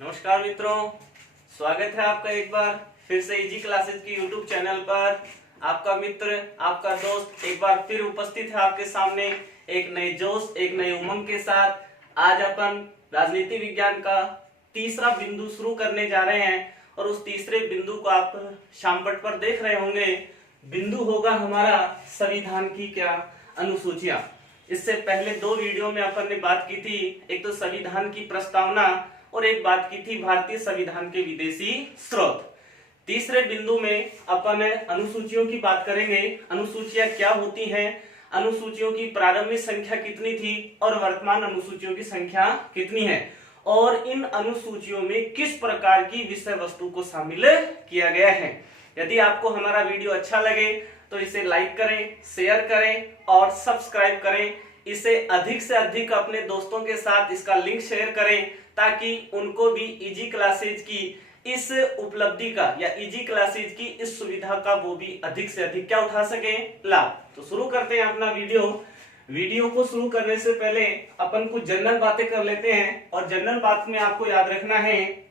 नमस्कार मित्रों, स्वागत है आपका एक बार फिर से इजी क्लासेस की यूट्यूब चैनल पर। आपका मित्र, आपका दोस्त एक बार फिर उपस्थित है आपके सामने एक नए जोश, एक नए उमंग के साथ। आज अपन राजनीति विज्ञान का तीसरा बिंदु शुरू करने जा रहे हैं और उस तीसरे बिंदु को आप शामपट पर देख रहे होंगे। बिंदु होगा हमारा संविधान की क्या अनुसूचियां। इससे पहले दो वीडियो में अपन ने बात की थी, एक तो संविधान की प्रस्तावना और एक बात की थी भारतीय संविधान के विदेशी स्रोत। तीसरे बिंदु में अपन अनुसूचियों की बात करेंगे। अनुसूचियां क्या होती हैं, अनुसूचियों की प्रारंभिक संख्या कितनी थी और वर्तमान अनुसूचियों की संख्या कितनी है, और इन अनुसूचियों में किस प्रकार की विषय वस्तु को शामिल किया गया है। यदि आपको हमारा वीडियो अच्छा लगे तो इसे लाइक करें, शेयर करें और सब्सक्राइब करें। इसे अधिक से अधिक अपने दोस्तों के साथ इसका लिंक शेयर करें ताकि उनको भी इजी क्लासेज की इस उपलब्धि का या इजी क्लासेज की इस सुविधा का वो भी अधिक से अधिक क्या उठा सके, लाभ। तो शुरू करते हैं अपना वीडियो को शुरू करने से पहले अपन कुछ जनरल बातें कर लेते हैं। और जनरल बात में आपको याद रखना है,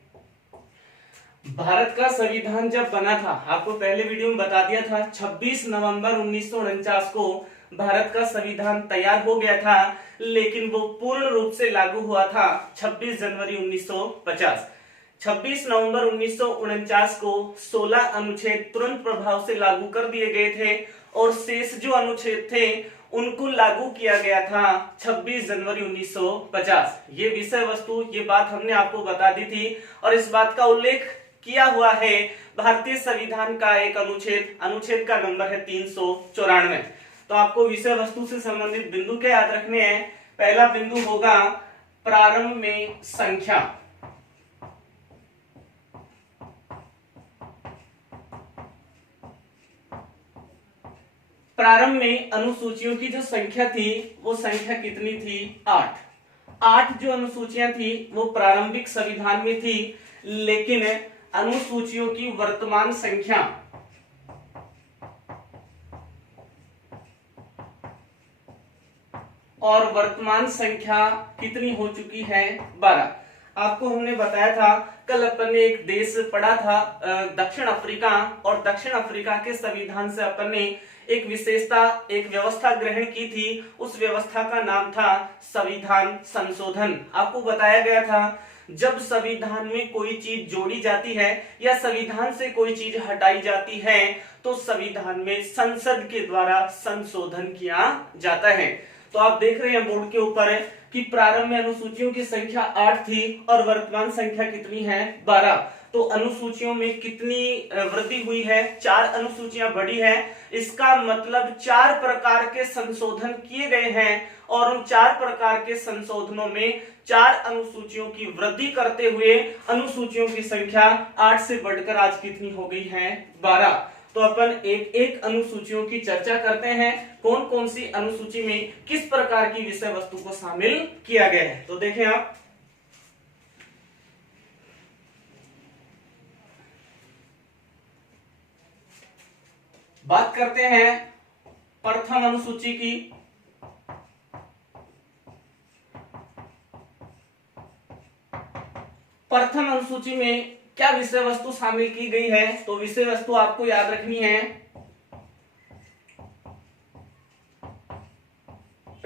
भारत का संविधान जब बना था, आपको पहले वीडियो में बता दिया था, 26 नवंबर 1949 को भारत का संविधान तैयार हो गया था, लेकिन वो पूर्ण रूप से लागू हुआ था 26 जनवरी 1950। 26 नवंबर 1949 को 16 अनुच्छेद तुरंत प्रभाव से लागू कर दिए गए थे और शेष जो अनुच्छेद थे उनको लागू किया गया था 26 जनवरी 1950। ये विषय वस्तु, ये बात हमने आपको बता दी थी और इस बात का उल्लेख किया हुआ है भारतीय संविधान का एक अनुच्छेद का नंबर है 394। तो आपको विषय वस्तु से संबंधित बिंदु क्या याद रखने हैं। पहला बिंदु होगा प्रारंभ में संख्या। प्रारंभ में अनुसूचियों की जो संख्या थी वो संख्या कितनी थी, 8 जो अनुसूचियां थी वो प्रारंभिक संविधान में थी, लेकिन अनुसूचियों की वर्तमान संख्या और वर्तमान संख्या कितनी हो चुकी है, 12। आपको हमने बताया था, कल अपन ने एक देश पढ़ा था दक्षिण अफ्रीका, और दक्षिण अफ्रीका के संविधान से अपन ने एक विशेषता, एक व्यवस्था ग्रहण की थी। उस व्यवस्था का नाम था संविधान संशोधन। आपको बताया गया था जब संविधान में कोई चीज जोड़ी जाती है या संविधान से कोई चीज हटाई जाती है तो संविधान में संसद के द्वारा संशोधन किया जाता है। तो आप देख रहे हैं बोर्ड के ऊपर कि प्रारंभ में अनुसूचियों की संख्या 8 थी और वर्तमान संख्या कितनी है, 12। तो अनुसूचियों में कितनी वृद्धि हुई है, 4 अनुसूचियां बढ़ी है। इसका मतलब 4 प्रकार के संशोधन किए गए हैं और उन 4 प्रकार के संशोधनों में 4 अनुसूचियों की वृद्धि करते हुए अनुसूचियों की संख्या 8 से बढ़कर आज कितनी हो गई है, 12। तो अपन एक एक अनुसूचियों की चर्चा करते हैं, कौन कौन सी अनुसूची में किस प्रकार की विषय वस्तु को शामिल किया गया है। तो देखें आप, बात करते हैं प्रथम अनुसूची की। प्रथम अनुसूची में क्या विषय वस्तु शामिल की गई है, तो विषय वस्तु आपको याद रखनी है,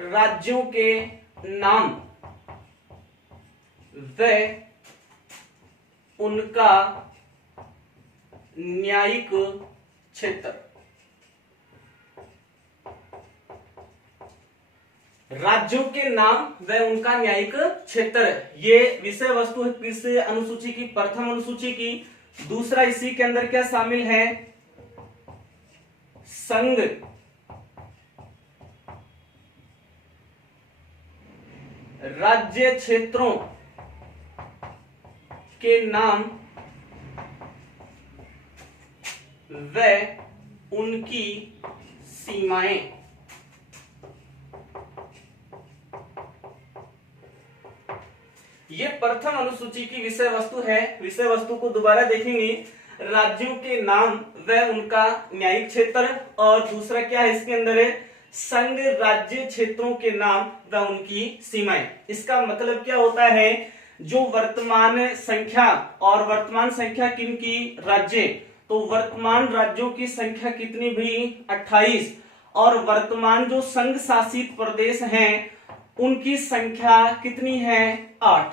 राज्यों के नाम व उनका न्यायिक क्षेत्र। राज्यों के नाम व उनका न्यायिक क्षेत्र, ये विषय वस्तु है किस अनुसूची की, प्रथम अनुसूची की। दूसरा इसी के अंदर क्या शामिल है, संघ राज्य क्षेत्रों के नाम व उनकी सीमाएं। ये प्रथम अनुसूची की विषय वस्तु है। विषय वस्तु को दोबारा देखेंगे, राज्यों के नाम व उनका न्यायिक क्षेत्र, और दूसरा क्या है इसके अंदर है, संघ राज्य क्षेत्रों के नाम व उनकी सीमाएं। इसका मतलब क्या होता है, जो वर्तमान संख्या, और वर्तमान संख्या किन की? राज्य। तो वर्तमान राज्यों की संख्या कितनी हुई? 28। और वर्तमान जो संघ शासित प्रदेश हैं उनकी संख्या कितनी है? 8।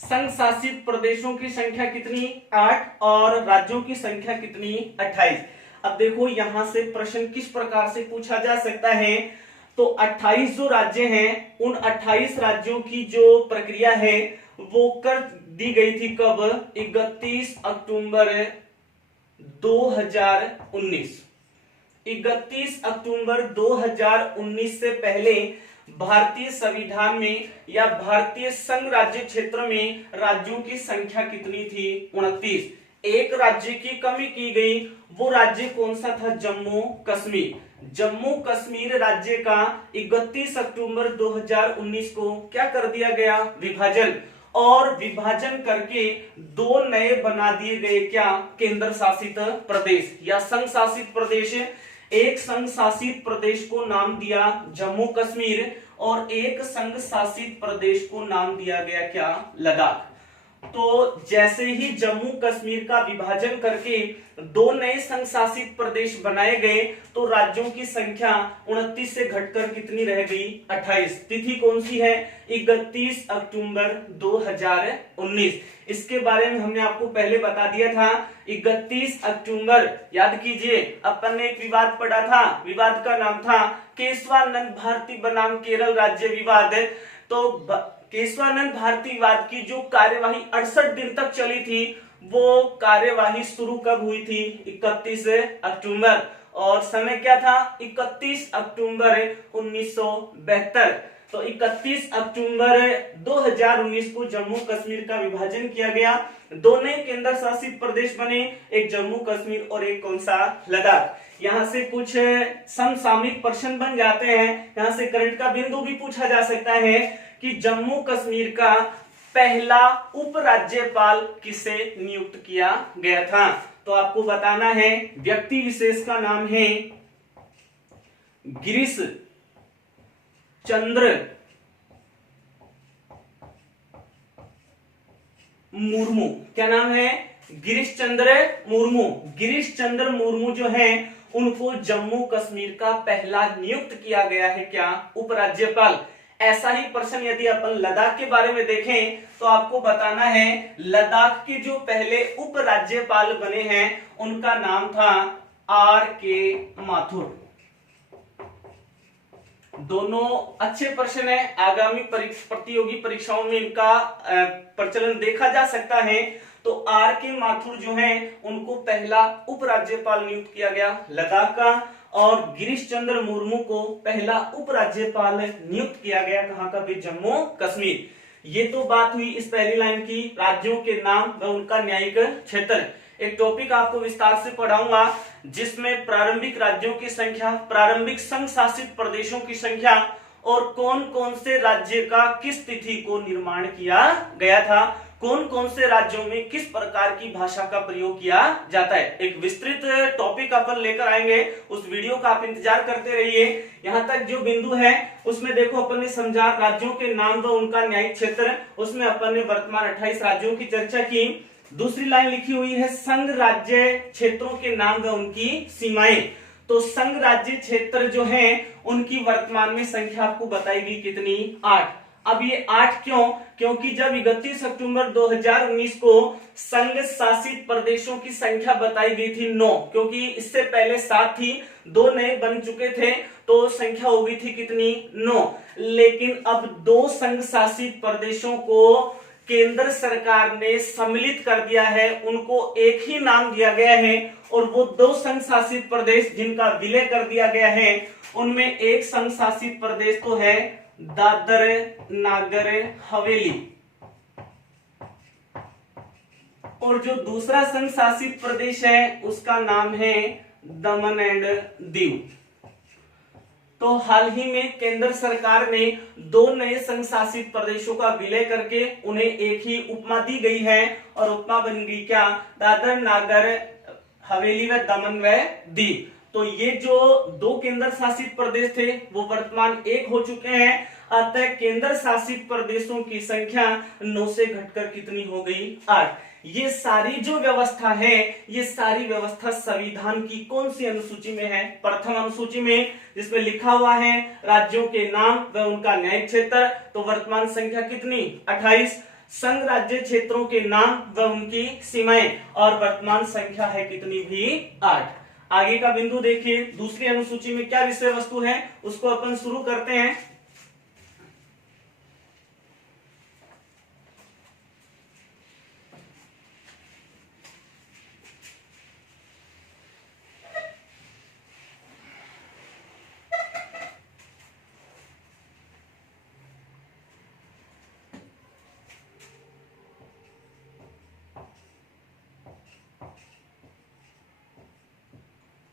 संघ शासित प्रदेशों की संख्या कितनी? 8 और राज्यों की संख्या कितनी? 28। अब देखो यहां से प्रश्न किस प्रकार से पूछा जा सकता है। तो 28 जो राज्य हैं उन 28 राज्यों की जो प्रक्रिया है वो कर दी गई थी कब? 31 अक्टूबर 2019। 31 अक्टूबर 2019 से पहले भारतीय संविधान में या भारतीय संघ राज्य क्षेत्र में राज्यों की संख्या कितनी थी? 29। एक राज्य की कमी की गई, वो राज्य कौन सा था? जम्मू कश्मीर। जम्मू कश्मीर राज्य का 31 अक्टूबर 2019 को क्या कर दिया गया? विभाजन। और विभाजन करके दो नए बना दिए गए, क्या? केंद्र शासित प्रदेश या संघ शासित प्रदेश। एक संघ शासित प्रदेश को नाम दिया जम्मू कश्मीर और एक संघ शासित प्रदेश को नाम दिया गया क्या? लद्दाख। तो जैसे ही जम्मू कश्मीर का विभाजन करके दो नए संघ शासित प्रदेश बनाए गए तो राज्यों की संख्या 29 से घटकर कितनी रह गई? 28। तिथि कौन सी है? 31 अक्टूबर 2019। इसके बारे में हमने आपको पहले बता दिया था। 31 अक्टूबर याद कीजिए, अपन ने एक विवाद पढ़ा था, विवाद का नाम था केशवानंद भारती बनाम केरल राज्य विवाद। तो केशवानंद भारती विवाद की जो कार्यवाही 68 दिन तक चली थी वो कार्यवाही शुरू कब हुई थी? 31 अक्टूबर। और समय क्या था? 31 अक्टूबर 1972। तो 31 अक्टूबर 2019 को जम्मू कश्मीर का विभाजन किया गया। दो नए केंद्र शासित प्रदेश बने, एक जम्मू कश्मीर और एक कौन सा? लद्दाख। यहाँ से कुछ समसामयिक प्रश्न बन जाते हैं, यहाँ से करंट का बिंदु भी पूछा जा सकता है कि जम्मू कश्मीर का पहला उपराज्यपाल किसे नियुक्त किया गया था? तो आपको बताना है व्यक्ति विशेष का नाम है गिरीश चंद्र मुर्मू। क्या नाम है? गिरीश चंद्र मुर्मू। गिरीश चंद्र मुर्मू जो है उनको जम्मू कश्मीर का पहला नियुक्त किया गया है क्या? उपराज्यपाल। ऐसा ही प्रश्न यदि अपन लद्दाख के बारे में देखें तो आपको बताना है लद्दाख के जो पहले उपराज्यपाल बने हैं उनका नाम था R.K. माथुर। दोनों अच्छे प्रश्न है, आगामी प्रतियोगी परीक्षाओं में इनका प्रचलन देखा जा सकता है। तो R.K. माथुर जो हैं उनको पहला उपराज्यपाल नियुक्त किया गया लद्दाख का, और गिरीश चंद्र मुर्मू को पहला उपराज्यपाल नियुक्त किया गया कहां का? भी जम्मू कश्मीर। ये तो बात हुई इस पहली लाइन की, राज्यों के नाम व उनका न्यायिक क्षेत्र। एक टॉपिक आपको विस्तार से पढ़ाऊंगा जिसमें प्रारंभिक राज्यों की संख्या, प्रारंभिक संघ शासित प्रदेशों की संख्या और कौन कौन से राज्य का किस तिथि को निर्माण किया गया था, कौन कौन से राज्यों में किस प्रकार की भाषा का प्रयोग किया जाता है। एक विस्तृत टॉपिक अपन लेकर आएंगे, उस वीडियो का आप इंतजार करते रहिए। यहाँ तक जो बिंदु है उसमें देखो अपन ने समझा राज्यों के नाम व उनका न्यायिक क्षेत्र, उसमें अपन ने वर्तमान 28 राज्यों की चर्चा की। दूसरी लाइन लिखी हुई है संघ राज्य क्षेत्रों के नाम व उनकी सीमाएं। तो संघ राज्य क्षेत्र जो है उनकी वर्तमान में संख्या आपको बताई गई कितनी? 8। अब ये 8 क्यों? क्योंकि जब 31 अक्टूबर 2019 को संघ शासित प्रदेशों की संख्या बताई गई थी 9, क्योंकि इससे पहले 7 थी, 2 नए बन चुके थे तो संख्या हो गई थी कितनी? 9। लेकिन अब 2 संघ शासित प्रदेशों को केंद्र सरकार ने सम्मिलित कर दिया है, उनको एक ही नाम दिया गया है, और वो 2 संघ शासित प्रदेश जिनका विलय कर दिया गया है उनमें एक संघ शासित प्रदेश तो है दादर नागर हवेली, और जो दूसरा संघ शासित प्रदेश है उसका नाम है दमन एंड दीव। तो हाल ही में केंद्र सरकार ने 2 नए संघ शासित प्रदेशों का विलय करके उन्हें एक ही उपमा दी गई है, और उपमा बन गई क्या? दादर नागर हवेली व दमन व दीव। तो ये जो 2 केंद्र शासित प्रदेश थे वो वर्तमान एक हो चुके हैं। अतः केंद्र शासित प्रदेशों की संख्या 9 से घटकर कितनी हो गई? 8। ये सारी जो व्यवस्था है, ये सारी व्यवस्था संविधान की कौन सी अनुसूची में है? प्रथम अनुसूची में, जिसमें लिखा हुआ है राज्यों के नाम व उनका न्यायिक क्षेत्र। तो वर्तमान संख्या कितनी? 28। संघ राज्य क्षेत्रों के नाम व उनकी सीमाएं, और वर्तमान संख्या है कितनी भी? 8। आगे का बिंदु देखिए, दूसरी अनुसूची में क्या विषय वस्तु है उसको अपन शुरू करते हैं।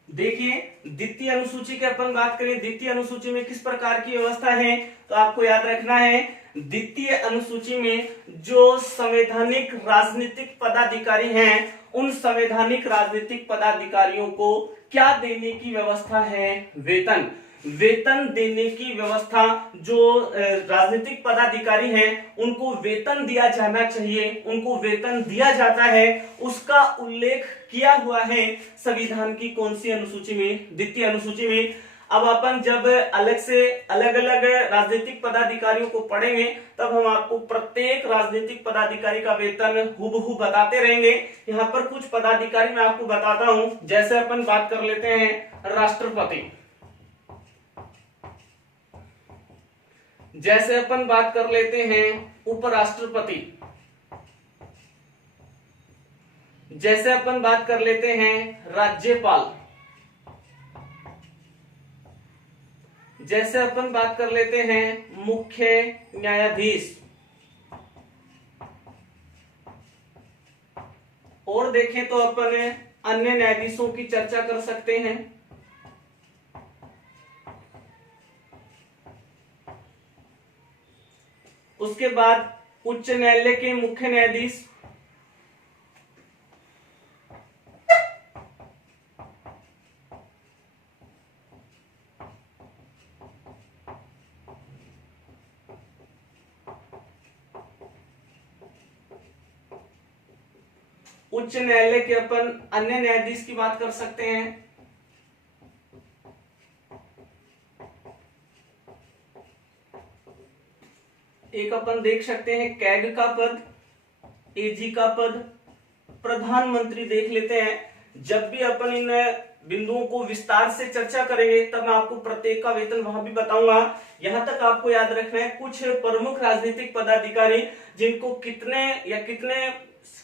देखिए, द्वितीय अनुसूची की अपन बात करें, द्वितीय अनुसूची में किस प्रकार की व्यवस्था है, तो आपको याद रखना है द्वितीय अनुसूची में जो संवैधानिक राजनीतिक पदाधिकारी हैं, उन संवैधानिक राजनीतिक पदाधिकारियों को क्या देने की व्यवस्था है? वेतन। वेतन देने की व्यवस्था, जो राजनीतिक पदाधिकारी हैं उनको वेतन दिया जाना चाहिए, उनको वेतन दिया जाता है, उसका उल्लेख किया हुआ है संविधान की कौन सी अनुसूची में? द्वितीय अनुसूची में। अब अपन जब अलग से अलग अलग राजनीतिक पदाधिकारियों को पढ़ेंगे तब हम आपको प्रत्येक राजनीतिक पदाधिकारी का वेतन हूबहू बताते रहेंगे। यहाँ पर कुछ पदाधिकारी मैं आपको बताता हूं। जैसे अपन बात कर लेते हैं राष्ट्रपति, जैसे अपन बात कर लेते हैं उपराष्ट्रपति, जैसे अपन बात कर लेते हैं राज्यपाल, जैसे अपन बात कर लेते हैं मुख्य न्यायाधीश, और देखें तो अपन अन्य न्यायाधीशों की चर्चा कर सकते हैं। उसके बाद उच्च न्यायालय के मुख्य न्यायाधीश, उच्च न्यायालय के अपन अन्य न्यायाधीश की बात कर सकते हैं। एक अपन देख सकते हैं कैग का पद, एजी का पद, प्रधानमंत्री देख लेते हैं। जब भी अपन इन बिंदुओं को विस्तार से चर्चा करेंगे तब मैं आपको प्रत्येक का वेतन वहां भी बताऊंगा। यहां तक आपको याद रखना है कुछ प्रमुख राजनीतिक पदाधिकारी जिनको कितने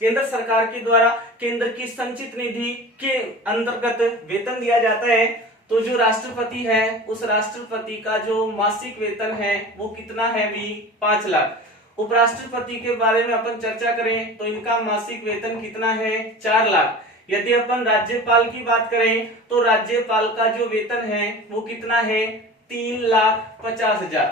केंद्र सरकार के द्वारा केंद्र की संचित निधि के अंतर्गत वेतन दिया जाता है। तो जो राष्ट्रपति है उस राष्ट्रपति का जो मासिक वेतन है वो कितना है भी? 5 लाख। उपराष्ट्रपति के बारे में अपन चर्चा करें तो इनका मासिक वेतन कितना है? 4 लाख। यदि अपन राज्यपाल की बात करें तो राज्यपाल का जो वेतन है वो कितना है? 3,50,000।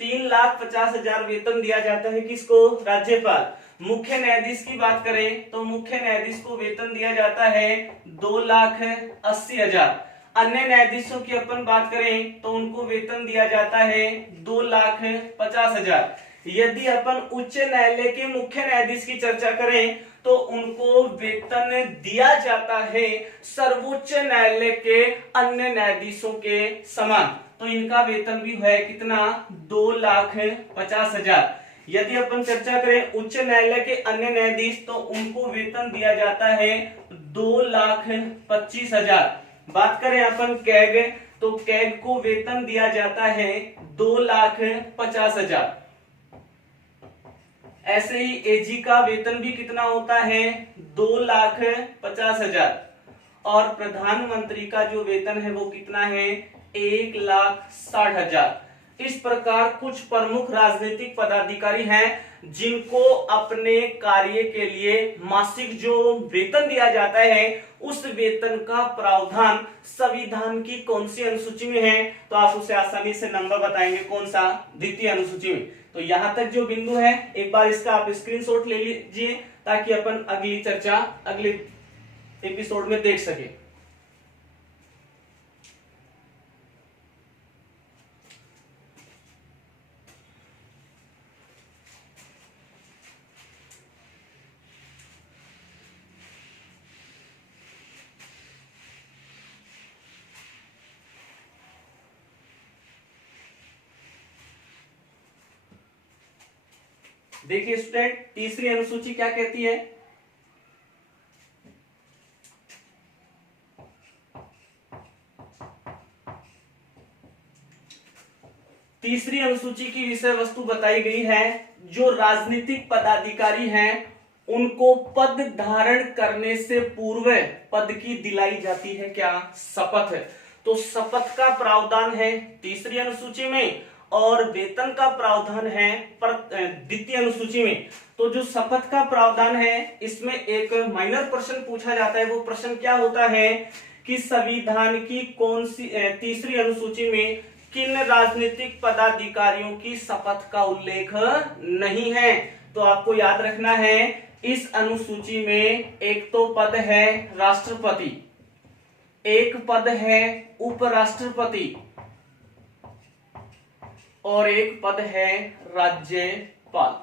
3,50,000 वेतन दिया जाता है किसको? राज्यपाल। मुख्य न्यायाधीश की बात करें तो मुख्य न्यायाधीश को वेतन दिया जाता है 2,80,000। अन्य न्यायाधीशों की अपन बात करें तो उनको वेतन दिया जाता है 2,50,000। यदि अपन उच्च न्यायालय के मुख्य न्यायाधीश की चर्चा करें तो उनको वेतन दिया जाता है सर्वोच्च न्यायालय के अन्य न्यायाधीशों के समान। तो इनका वेतन भी है कितना? 2,50,000। यदि अपन चर्चा करें उच्च न्यायालय के अन्य न्यायाधीश तो उनको वेतन दिया जाता है 2,25,000। बात करें अपन कैग तो कैग को वेतन दिया जाता है 2,50,000। ऐसे ही एजी का वेतन भी कितना होता है? 2,50,000। और प्रधानमंत्री का जो वेतन है वो कितना है? 1,60,000। इस प्रकार कुछ प्रमुख राजनीतिक पदाधिकारी हैं जिनको अपने कार्य के लिए मासिक जो वेतन दिया जाता है उस वेतन का प्रावधान संविधान की कौन सी अनुसूची में है? तो आप उसे आसानी से नंबर बताएंगे, कौन सा? द्वितीय अनुसूची में। तो यहां तक जो बिंदु है एक बार इसका आप स्क्रीनशॉट ले लीजिए ताकि अपन अगली चर्चा अगले एपिसोड में देख सके। देखिए स्टूडेंट, तीसरी अनुसूची क्या कहती है? तीसरी अनुसूची की विषय वस्तु बताई गई है, जो राजनीतिक पदाधिकारी हैं उनको पद धारण करने से पूर्व पद की दिलाई जाती है क्या? शपथ। तो शपथ का प्रावधान है तीसरी अनुसूची में और वेतन का प्रावधान है द्वितीय अनुसूची में। तो जो शपथ का प्रावधान है इसमें एक माइनर प्रश्न पूछा जाता है। वो प्रश्न क्या होता है कि संविधान की कौन सी तीसरी अनुसूची में किन राजनीतिक पदाधिकारियों की शपथ का उल्लेख नहीं है? तो आपको याद रखना है इस अनुसूची में एक तो पद है राष्ट्रपति, एक पद है उपराष्ट्रपति और एक पद है राज्यपाल।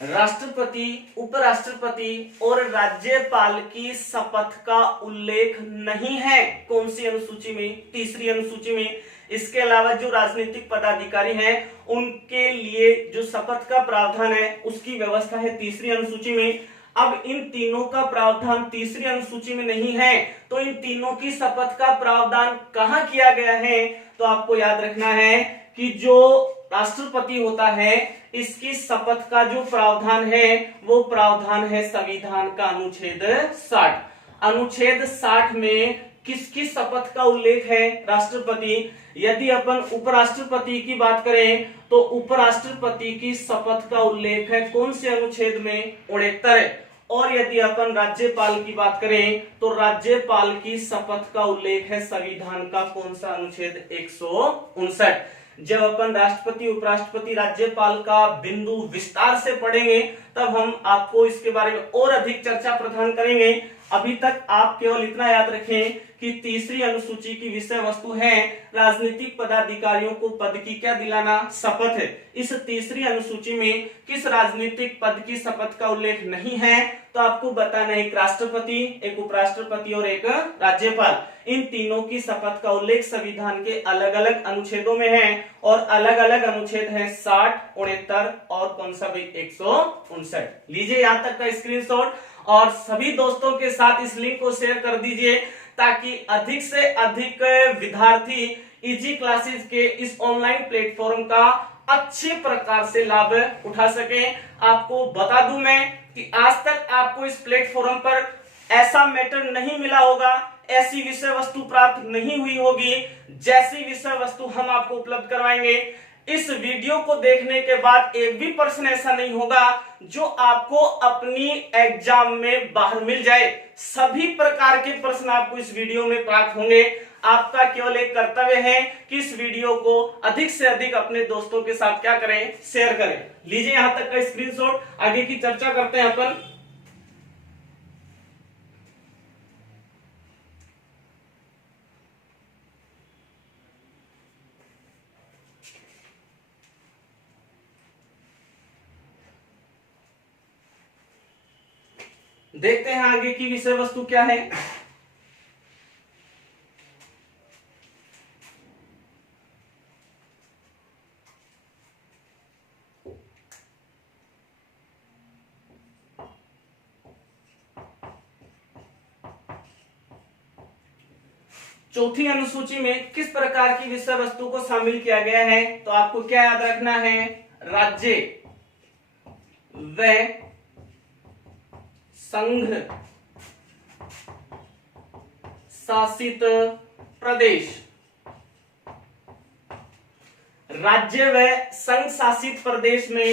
राष्ट्रपति, उपराष्ट्रपति और राज्यपाल की शपथ का उल्लेख नहीं है कौन सी अनुसूची में? तीसरी अनुसूची में। इसके अलावा जो राजनीतिक पदाधिकारी हैं उनके लिए जो शपथ का प्रावधान है उसकी व्यवस्था है तीसरी अनुसूची में। अब इन तीनों का प्रावधान तीसरी अनुसूची में नहीं है, तो इन तीनों की शपथ का प्रावधान कहां किया गया है? तो आपको याद रखना है कि जो राष्ट्रपति होता है इसकी शपथ का जो प्रावधान है वो प्रावधान है संविधान का अनुच्छेद 60। अनुच्छेद 60 में किसकी शपथ का उल्लेख है? राष्ट्रपति। यदि अपन उपराष्ट्रपति की बात करें तो उपराष्ट्रपति की शपथ का उल्लेख है कौन से अनुच्छेद में? 69। और यदि अपन राज्यपाल की बात करें तो राज्यपाल की शपथ का उल्लेख है संविधान का कौन सा अनुच्छेद? 159। जब अपन राष्ट्रपति, उपराष्ट्रपति, राज्यपाल का बिंदु विस्तार से पढ़ेंगे तब हम आपको इसके बारे में और अधिक चर्चा प्रदान करेंगे। अभी तक आप केवल इतना याद रखें कि तीसरी अनुसूची की विषय वस्तु है राजनीतिक पदाधिकारियों को पद की क्या दिलाना? शपथ। इस तीसरी अनुसूची में किस राजनीतिक पद की शपथ का उल्लेख नहीं है? तो आपको बताना है एक राष्ट्रपति, एक उपराष्ट्रपति और एक राज्यपाल। इन तीनों की शपथ का उल्लेख संविधान के अलग अलग अनुच्छेदों में है और अलग अलग अनुच्छेद हैं 60, 69 और कौन सा भाई? 159। लीजिए यहाँ तक का स्क्रीनशॉट और सभी दोस्तों के साथ इस लिंक को शेयर कर दीजिए ताकि अधिक से अधिक विद्यार्थी इजी क्लासेस के इस ऑनलाइन प्लेटफॉर्म का अच्छे प्रकार से लाभ उठा सके। आपको बता दूं मैं कि आज तक आपको इस प्लेटफॉर्म पर ऐसा मैटर नहीं मिला होगा, ऐसी विषय वस्तु प्राप्त नहीं हुई होगी जैसी विषय वस्तु हम आपको उपलब्ध करवाएंगे। इस वीडियो को देखने के बाद एक भी प्रश्न ऐसा नहीं होगा जो आपको अपनी एग्जाम में बाहर मिल जाए। सभी प्रकार के प्रश्न आपको इस वीडियो में प्राप्त होंगे। आपका केवल एक कर्तव्य है कि इस वीडियो को अधिक से अधिक अपने दोस्तों के साथ क्या करें? शेयर करें। लीजिए यहां तक का स्क्रीनशॉट, आगे की चर्चा करते हैं अपन। देखते हैं आगे की विषय वस्तु क्या है। चौथी अनुसूची में किस प्रकार की विषय वस्तु को शामिल किया गया है? तो आपको क्या याद रखना है? राज्य व संघ शासित प्रदेश। राज्य व संघ शासित प्रदेश में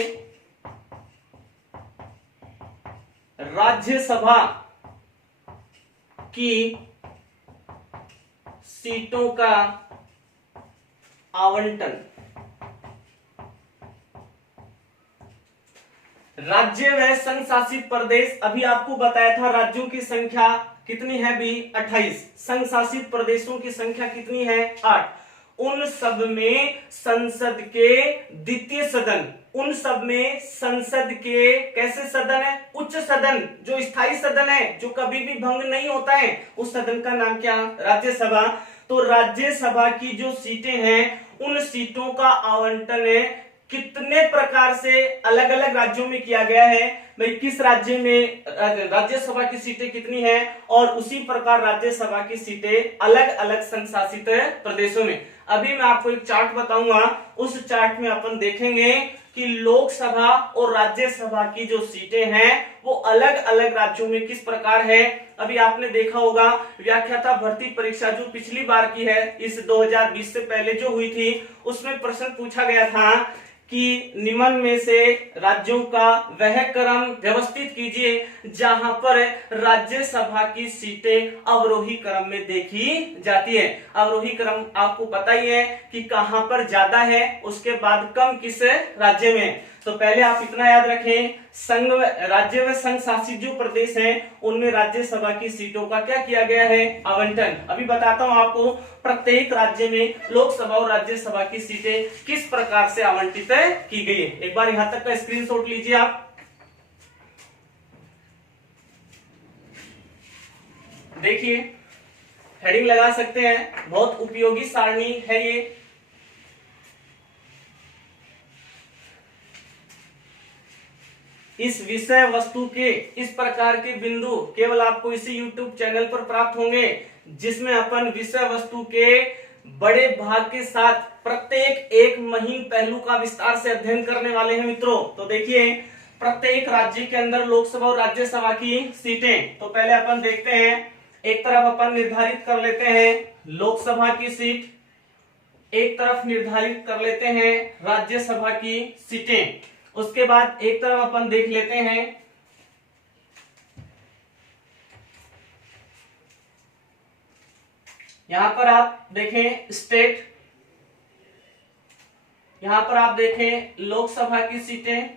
राज्यसभा की सीटों का आवंटन। राज्य व संघ शासित प्रदेश, अभी आपको बताया था राज्यों की संख्या कितनी है भी? 28। संघ शासित प्रदेशों की संख्या कितनी है? 8। उन सब में संसद के द्वितीय सदन, उन सब में संसद के कैसे सदन है? उच्च सदन, जो स्थायी सदन है, जो कभी भी भंग नहीं होता है, उस सदन का नाम क्या? राज्यसभा। तो राज्यसभा की जो सीटें हैं उन सीटों का आवंटन कितने प्रकार से अलग अलग राज्यों में किया गया है, भाई किस राज्य में राज्यसभा की सीटें कितनी है, और उसी प्रकार राज्यसभा की सीटें अलग अलग संघ शासित प्रदेशों में। अभी मैं आपको एक चार्ट बताऊंगा, उस चार्ट में अपन देखेंगे कि लोकसभा और राज्यसभा की जो सीटें हैं वो अलग अलग राज्यों में किस प्रकार है। अभी आपने देखा होगा व्याख्याता भर्ती परीक्षा जो पिछली बार की है, इस 2020 से पहले जो हुई थी, उसमें प्रश्न पूछा गया था कि निम्न में से राज्यों का वह क्रम व्यवस्थित कीजिए जहां पर राज्यसभा की सीटें अवरोही क्रम में देखी जाती है। अवरोही क्रम आपको पता ही है कि कहां पर ज्यादा है, उसके बाद कम किस राज्य में। तो पहले आप इतना याद रखें, संघ राज्य व संघ शासित जो प्रदेश हैं उनमें राज्यसभा की सीटों का क्या किया गया है, आवंटन। अभी बताता हूं आपको प्रत्येक राज्य में लोकसभा और राज्यसभा की सीटें किस प्रकार से आवंटित की गई है। एक बार यहां तक का स्क्रीनशॉट लीजिए आप, देखिए हेडिंग लगा सकते हैं, बहुत उपयोगी सारणी है ये। इस विषय वस्तु के इस प्रकार के बिंदु केवल आपको इसी YouTube चैनल पर प्राप्त होंगे, जिसमें अपन विषय वस्तु के बड़े भाग के साथ प्रत्येक एक महीन पहलू का विस्तार से अध्ययन करने वाले हैं मित्रों। तो देखिए प्रत्येक राज्य के अंदर लोकसभा और राज्यसभा की सीटें, तो पहले अपन देखते हैं, एक तरफ अपन निर्धारित कर लेते हैं लोकसभा की सीट, एक तरफ निर्धारित कर लेते हैं राज्यसभा की सीटें। उसके बाद एक तरफ अपन देख लेते हैं यहां पर आप देखें स्टेट, यहां पर आप देखें लोकसभा की सीटें,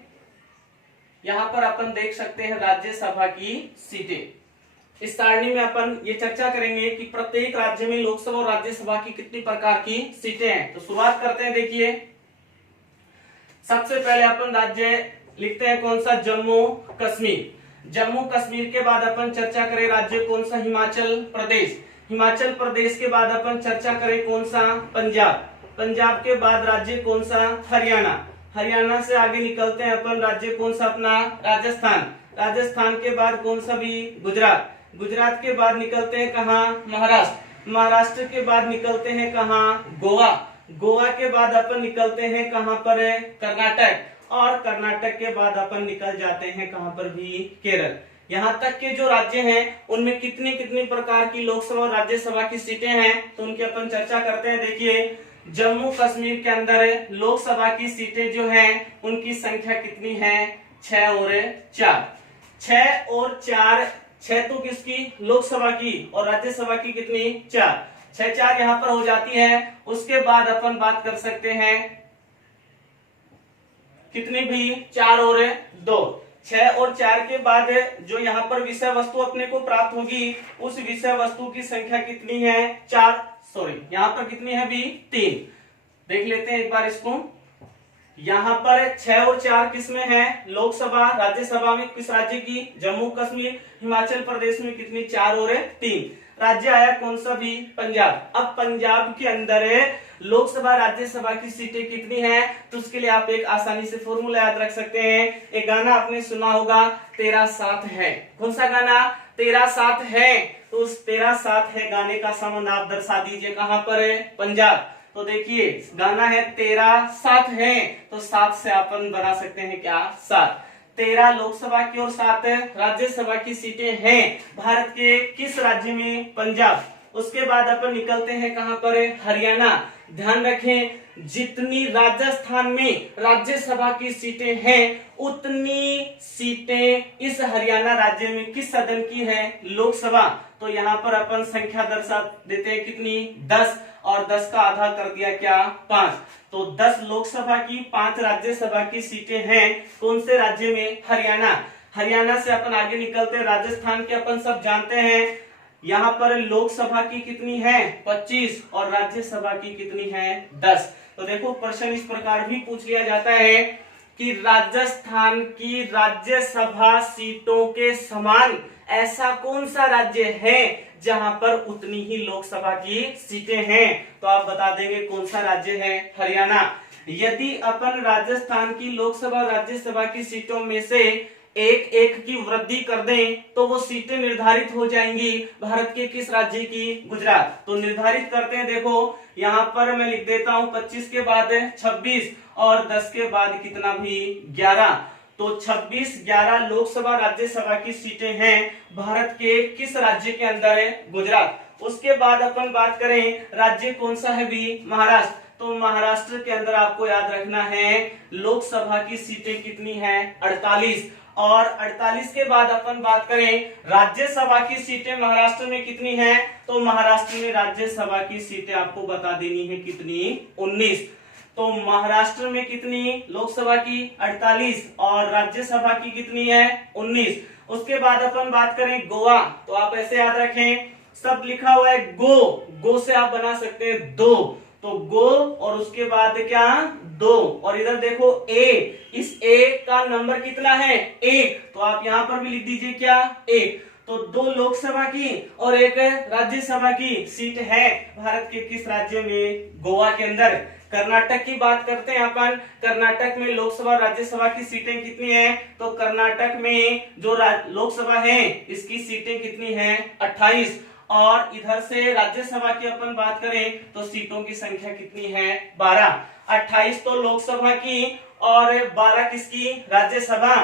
यहां पर अपन देख सकते हैं राज्यसभा की सीटें। इस सारणी में अपन ये चर्चा करेंगे कि प्रत्येक राज्य में लोकसभा और राज्यसभा की कितनी प्रकार की सीटें हैं। तो शुरुआत करते हैं, देखिए सबसे पहले अपन राज्य लिखते हैं कौन सा, जम्मू कश्मीर। जम्मू कश्मीर के बाद अपन चर्चा करें राज्य कौन सा, हिमाचल प्रदेश। हिमाचल प्रदेश के बाद अपन चर्चा करें कौन सा, पंजाब। पंजाब के बाद राज्य कौन सा, हरियाणा। हरियाणा से आगे निकलते हैं अपन, राज्य कौन सा अपना, राजस्थान। राजस्थान के बाद कौन सा भी, गुजरात। गुजरात के बाद निकलते हैं कहाँ, महाराष्ट्र। महाराष्ट्र के बाद निकलते हैं कहाँ, गोवा। गोवा के बाद अपन निकलते हैं कहां पर, कर्नाटक। और कर्नाटक के बाद अपन निकल जाते हैं कहां पर भी, केरल। यहां तक के जो राज्य हैं उनमें कितनी कितनी प्रकार की लोकसभा और राज्यसभा की सीटें हैं, तो उनकी अपन चर्चा करते हैं। देखिए जम्मू कश्मीर के अंदर लोकसभा की सीटें जो हैं उनकी संख्या कितनी है, 6 और 4। 6 और 4, 6 तो किसकी, लोकसभा की, और राज्यसभा की कितनी, 4। 6-4 यहां पर हो जाती है। उसके बाद अपन बात कर सकते हैं कितनी भी, 4 और 2। 6 और 4 के बाद जो यहाँ पर विषय वस्तु अपने को प्राप्त होगी, उस विषय वस्तु की संख्या कितनी है, 4, सॉरी यहाँ पर कितनी है भी, 3। देख लेते हैं एक बार इसको, यहाँ पर 6 और 4 किस में है, लोकसभा। राज्यसभा में किस राज्य की, जम्मू कश्मीर। हिमाचल प्रदेश में कितनी, 4 और 3। राज्य आया कौन सा भी, पंजाब। अब पंजाब के अंदर लोकसभा राज्यसभा की सीटें कितनी हैं, तो उसके लिए आप एक आसानी से फॉर्मूला याद रख सकते हैं। एक गाना आपने सुना होगा, 13 7 है। कौन सा गाना, 13 7 है। तो उस 13 7 है गाने का संबंध आप दर्शा दीजिए कहां पर है, पंजाब। तो देखिए गाना है 13 7 है, तो 7 से अपन बना सकते हैं क्या, 7। 13 लोकसभा की और 7 राज्यसभा की सीटें हैं भारत के किस राज्य में, पंजाब। उसके बाद अपन निकलते हैं कहां पर, हरियाणा। ध्यान रखें जितनी राजस्थान में राज्यसभा की सीटें हैं उतनी सीटें इस हरियाणा राज्य में किस सदन की है, लोकसभा। तो यहाँ पर अपन संख्या दर्शा देते हैं कितनी, 10, और 10 का आधा कर दिया क्या, 5। तो 10 लोकसभा की, 5 राज्यसभा की सीटें हैं कौन से राज्य में, हरियाणा। हरियाणा से अपन आगे निकलते हैं, राजस्थान के अपन सब जानते हैं। यहाँ पर लोकसभा की कितनी है, 25, और राज्यसभा की कितनी है, 10। तो देखो प्रश्न इस प्रकार भी पूछ लिया जाता है कि राजस्थान की राज्यसभा सीटों के समान ऐसा कौन सा राज्य है जहां पर उतनी ही लोकसभा की सीटें हैं, तो आप बता देंगे कौन सा राज्य है, हरियाणा। यदि अपन राजस्थान की लोकसभा और राज्यसभा की सीटों में से एक एक की वृद्धि कर दें तो वो सीटें निर्धारित हो जाएंगी भारत के किस राज्य की? गुजरात। तो निर्धारित करते हैं, देखो यहाँ पर मैं लिख देता हूं 25 के बाद 26 और 10 के बाद कितना भी 11। तो 26 11 लोकसभा राज्यसभा की सीटें हैं भारत के किस राज्य के अंदर है? गुजरात। उसके बाद अपन बात करें राज्य कौन सा है भी? महाराष्ट्र। तो महाराष्ट्र के अंदर आपको याद रखना है लोकसभा की सीटें कितनी हैं? 48। और 48 के बाद अपन बात करें राज्यसभा की सीटें महाराष्ट्र में कितनी हैं? तो महाराष्ट्र में राज्यसभा की सीटें आपको बता देनी है कितनी? 19। तो महाराष्ट्र में कितनी लोकसभा की? 48 और राज्यसभा की कितनी है? 19। उसके बाद अपन बात करें गोवा, तो आप ऐसे याद रखें, सब लिखा हुआ है गो से आप बना सकते हैं दो, तो गो और उसके बाद क्या? दो। और इधर देखो ए, इस ए का नंबर कितना है? 1। तो आप यहां पर भी लिख दीजिए क्या? 1। तो 2 लोकसभा की और 1 राज्यसभा की सीट है भारत के किस राज्य में? गोवा के अंदर। कर्नाटक की बात करते हैं अपन। कर्नाटक में लोकसभा राज्यसभा की सीटें कितनी हैं? तो कर्नाटक में जो लोकसभा है इसकी सीटें कितनी हैं? 28। और इधर से राज्यसभा की अपन बात करें तो सीटों की संख्या कितनी है? 12। 28 तो लोकसभा की और 12 किसकी? राज्यसभा।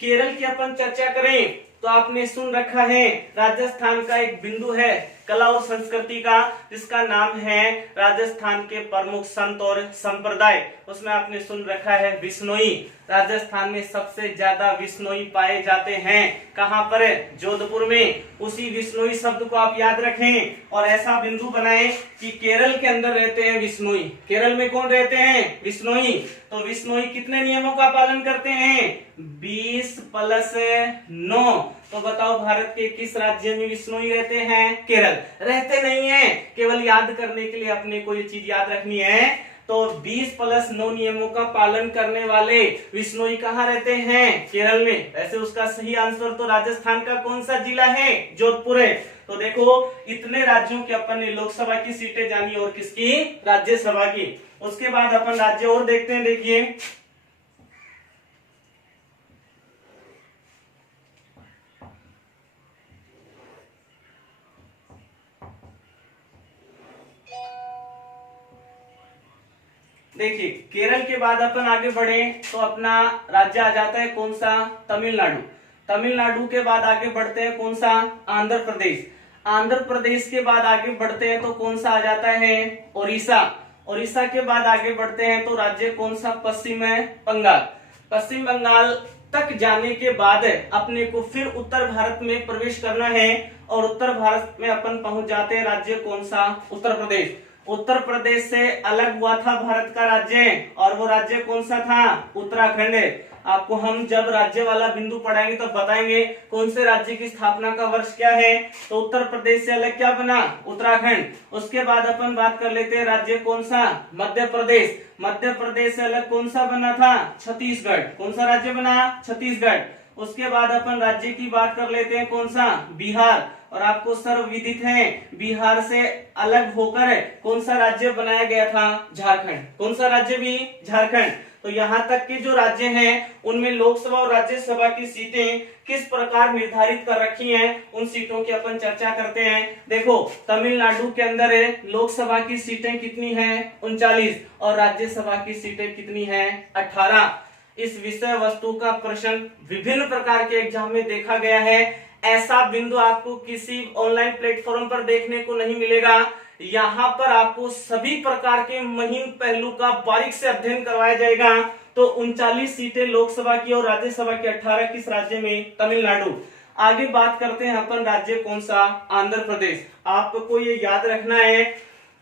केरल की अपन चर्चा करें तो आपने सुन रखा है राजस्थान का एक बिंदु है कला और संस्कृति का, जिसका नाम है राजस्थान के प्रमुख संत और संप्रदाय। उसमें आपने सुन रखा है विश्नोई। राजस्थान में सबसे ज्यादा विश्नोई पाए जाते हैं। कहां पर? जोधपुर में। उसी विश्नोई शब्द को आप याद रखें और ऐसा बिंदु बनाएं कि केरल के अंदर रहते हैं विश्नोई। केरल में कौन रहते हैं? विश्नोई। तो विश्नोई कितने नियमों का पालन करते हैं? 20+9। तो बताओ भारत के किस राज्य में विश्नोई रहते हैं? केरल। रहते नहीं है, केवल याद करने के लिए अपने को ये चीज याद रखनी है। तो 20+9 नियमों का पालन करने वाले विश्नोई कहाँ रहते हैं? केरल में। वैसे उसका सही आंसर तो राजस्थान का कौन सा जिला है? जोधपुर है। तो देखो इतने राज्यों की अपन ने लोकसभा की सीटें जानी और किसकी? राज्यसभा की। उसके बाद अपन राज्य और देखते हैं। देखिए देखिए केरल के बाद अपन आगे बढ़े तो अपना राज्य आ जाता है कौन सा? तमिलनाडु। तमिलनाडु के बाद आगे बढ़ते हैं कौन सा? आंध्र प्रदेश। आंध्र प्रदेश के बाद आगे बढ़ते हैं तो कौन सा आ जाता है? उड़ीसा। उड़ीसा के बाद आगे बढ़ते हैं तो राज्य कौन सा? पश्चिम बंगाल। पश्चिम बंगाल तक जाने के बाद अपने को फिर उत्तर भारत में प्रवेश करना है और उत्तर भारत में अपन पहुंच जाते हैं राज्य कौन सा? उत्तर प्रदेश। उत्तर प्रदेश से अलग हुआ था भारत का राज्य और वो राज्य कौन सा था? उत्तराखंड। आपको हम जब राज्य वाला बिंदु पढ़ाएंगे तो बताएंगे कौन से राज्य की स्थापना का वर्ष क्या है। तो उत्तर प्रदेश से अलग क्या बना? उत्तराखंड। उसके बाद अपन बात कर लेते हैं राज्य कौन सा? मध्य प्रदेश। मध्य प्रदेश से अलग कौन सा बना था? छत्तीसगढ़। कौन सा राज्य बना? छत्तीसगढ़। उसके बाद अपन राज्य की बात कर लेते हैं कौन सा? बिहार। और आपको सर्वविदित है बिहार से अलग होकर कौन सा राज्य बनाया गया था? झारखंड। कौन सा राज्य भी? झारखंड। तो यहाँ तक के जो राज्य हैं उनमें लोकसभा और राज्यसभा की सीटें किस प्रकार निर्धारित कर रखी हैं उन सीटों की अपन चर्चा करते हैं। देखो तमिलनाडु के अंदर लोकसभा की सीटें कितनी हैं? 39 और राज्यसभा की सीटें कितनी हैं? 18। इस विषय वस्तु का प्रश्न विभिन्न प्रकार के एग्जाम में देखा गया है। ऐसा बिंदु आपको किसी ऑनलाइन प्लेटफॉर्म पर देखने को नहीं मिलेगा। यहाँ पर आपको सभी प्रकार के महीन पहलू का बारीक से अध्ययन करवाया जाएगा। तो 39 सीटें लोकसभा की और राज्यसभा की 18 किस राज्य में? तमिलनाडु। आगे बात करते हैं अपन राज्य कौन सा? आंध्र प्रदेश। आपको ये याद रखना है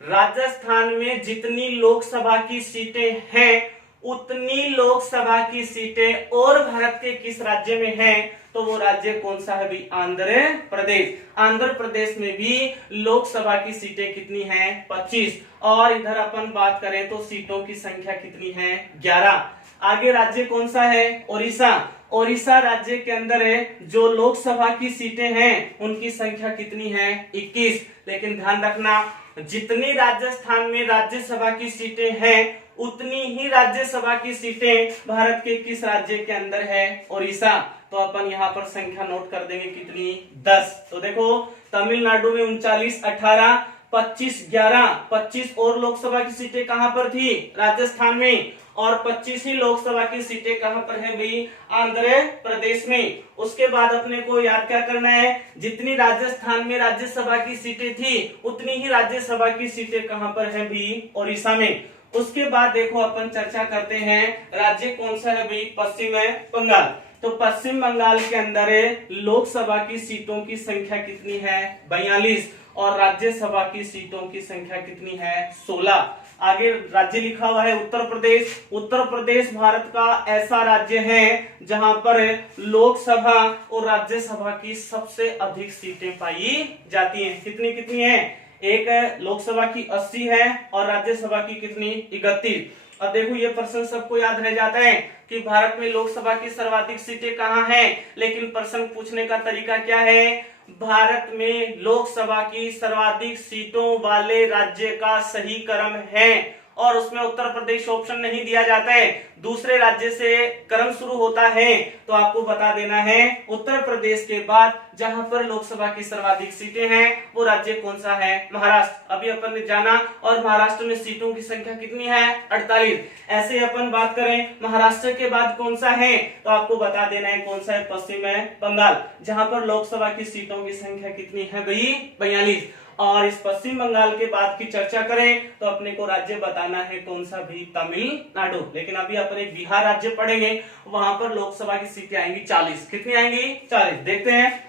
राजस्थान में जितनी लोकसभा की सीटें हैं उतनी लोकसभा की सीटें और भारत के किस राज्य में हैं? तो वो राज्य कौन सा है भी? आंध्र प्रदेश। आंध्र प्रदेश में भी लोकसभा की सीटें कितनी हैं? 25। और इधर अपन बात करें तो सीटों की संख्या कितनी है? 11। आगे राज्य कौन सा है? उड़ीसा। उड़ीसा राज्य के अंदर जो लोकसभा की सीटें हैं उनकी संख्या कितनी है? 21। लेकिन ध्यान रखना जितनी राजस्थान में राज्यसभा की सीटें हैं उतनी ही राज्यसभा की सीटें भारत के किस राज्य के अंदर है? उड़ीसा। तो अपन यहाँ पर संख्या नोट कर देंगे कितनी? 10। तो देखो तमिलनाडु में 39, 18, 25, 11, 25 और लोकसभा की सीटें कहां पर थी? राजस्थान में। और 25 ही लोकसभा की सीटें कहां पर है भाई? आंध्र प्रदेश में। उसके बाद अपने को याद क्या करना है? जितनी राजस्थान में राज्यसभा की सीटें थी उतनी ही राज्यसभा की सीटें कहां पर है भाई? उड़ीसा में। उसके बाद देखो अपन चर्चा करते हैं राज्य कौन सा है भाई? पश्चिम बंगाल। तो पश्चिम बंगाल के अंदर लोकसभा की सीटों की संख्या कितनी है? 42। और राज्यसभा की सीटों की संख्या कितनी है? 16। आगे राज्य लिखा हुआ है उत्तर प्रदेश। उत्तर प्रदेश भारत का ऐसा राज्य है जहां पर लोकसभा और राज्यसभा की सबसे अधिक सीटें पाई जाती हैं। कितनी कितनी है? एक लोकसभा की 80 है और राज्यसभा की कितनी? 31। अब देखो ये प्रश्न सबको याद रह जाता है कि भारत में लोकसभा की सर्वाधिक सीटें कहां हैं, लेकिन प्रश्न पूछने का तरीका क्या है? भारत में लोकसभा की सर्वाधिक सीटों वाले राज्य का सही क्रम है और उसमें उत्तर प्रदेश ऑप्शन नहीं दिया जाता है, दूसरे राज्य से क्रम शुरू होता है। तो आपको बता देना है उत्तर प्रदेश के बाद जहां पर लोकसभा की सर्वाधिक सीटें हैं वो राज्य कौन सा है? महाराष्ट्र। अभी अपन ने जाना। और महाराष्ट्र में सीटों की संख्या कितनी है? 48। ऐसे अपन बात करें महाराष्ट्र के बाद कौन सा है तो आपको बता देना है कौन सा है? पश्चिम बंगाल, जहां पर लोकसभा की सीटों की संख्या कितनी है भाई? 42। और इस पश्चिम बंगाल के बाद की चर्चा करें तो अपने को राज्य बताना है कौन सा भी? तमिलनाडु। लेकिन अभी अपन एक बिहार राज्य पढ़ेंगे, वहां पर लोकसभा की सीटें आएंगी 40। कितनी आएंगी? 40। देखते हैं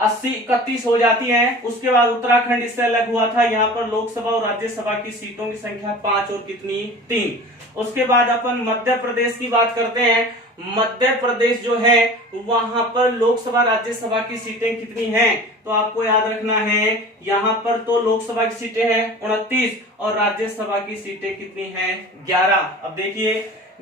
80, 31 हो जाती हैं। उसके बाद उत्तराखंड इससे अलग हुआ था, यहाँ पर लोकसभा और राज्यसभा की सीटों की संख्या 5 और कितनी? 3। उसके बाद अपन मध्य प्रदेश की बात करते हैं। मध्य प्रदेश जो है वहां पर लोकसभा राज्यसभा की सीटें कितनी हैं? तो आपको याद रखना है यहाँ पर तो लोकसभा की सीटें हैं 29 और राज्यसभा की सीटें कितनी हैं? 11। अब देखिए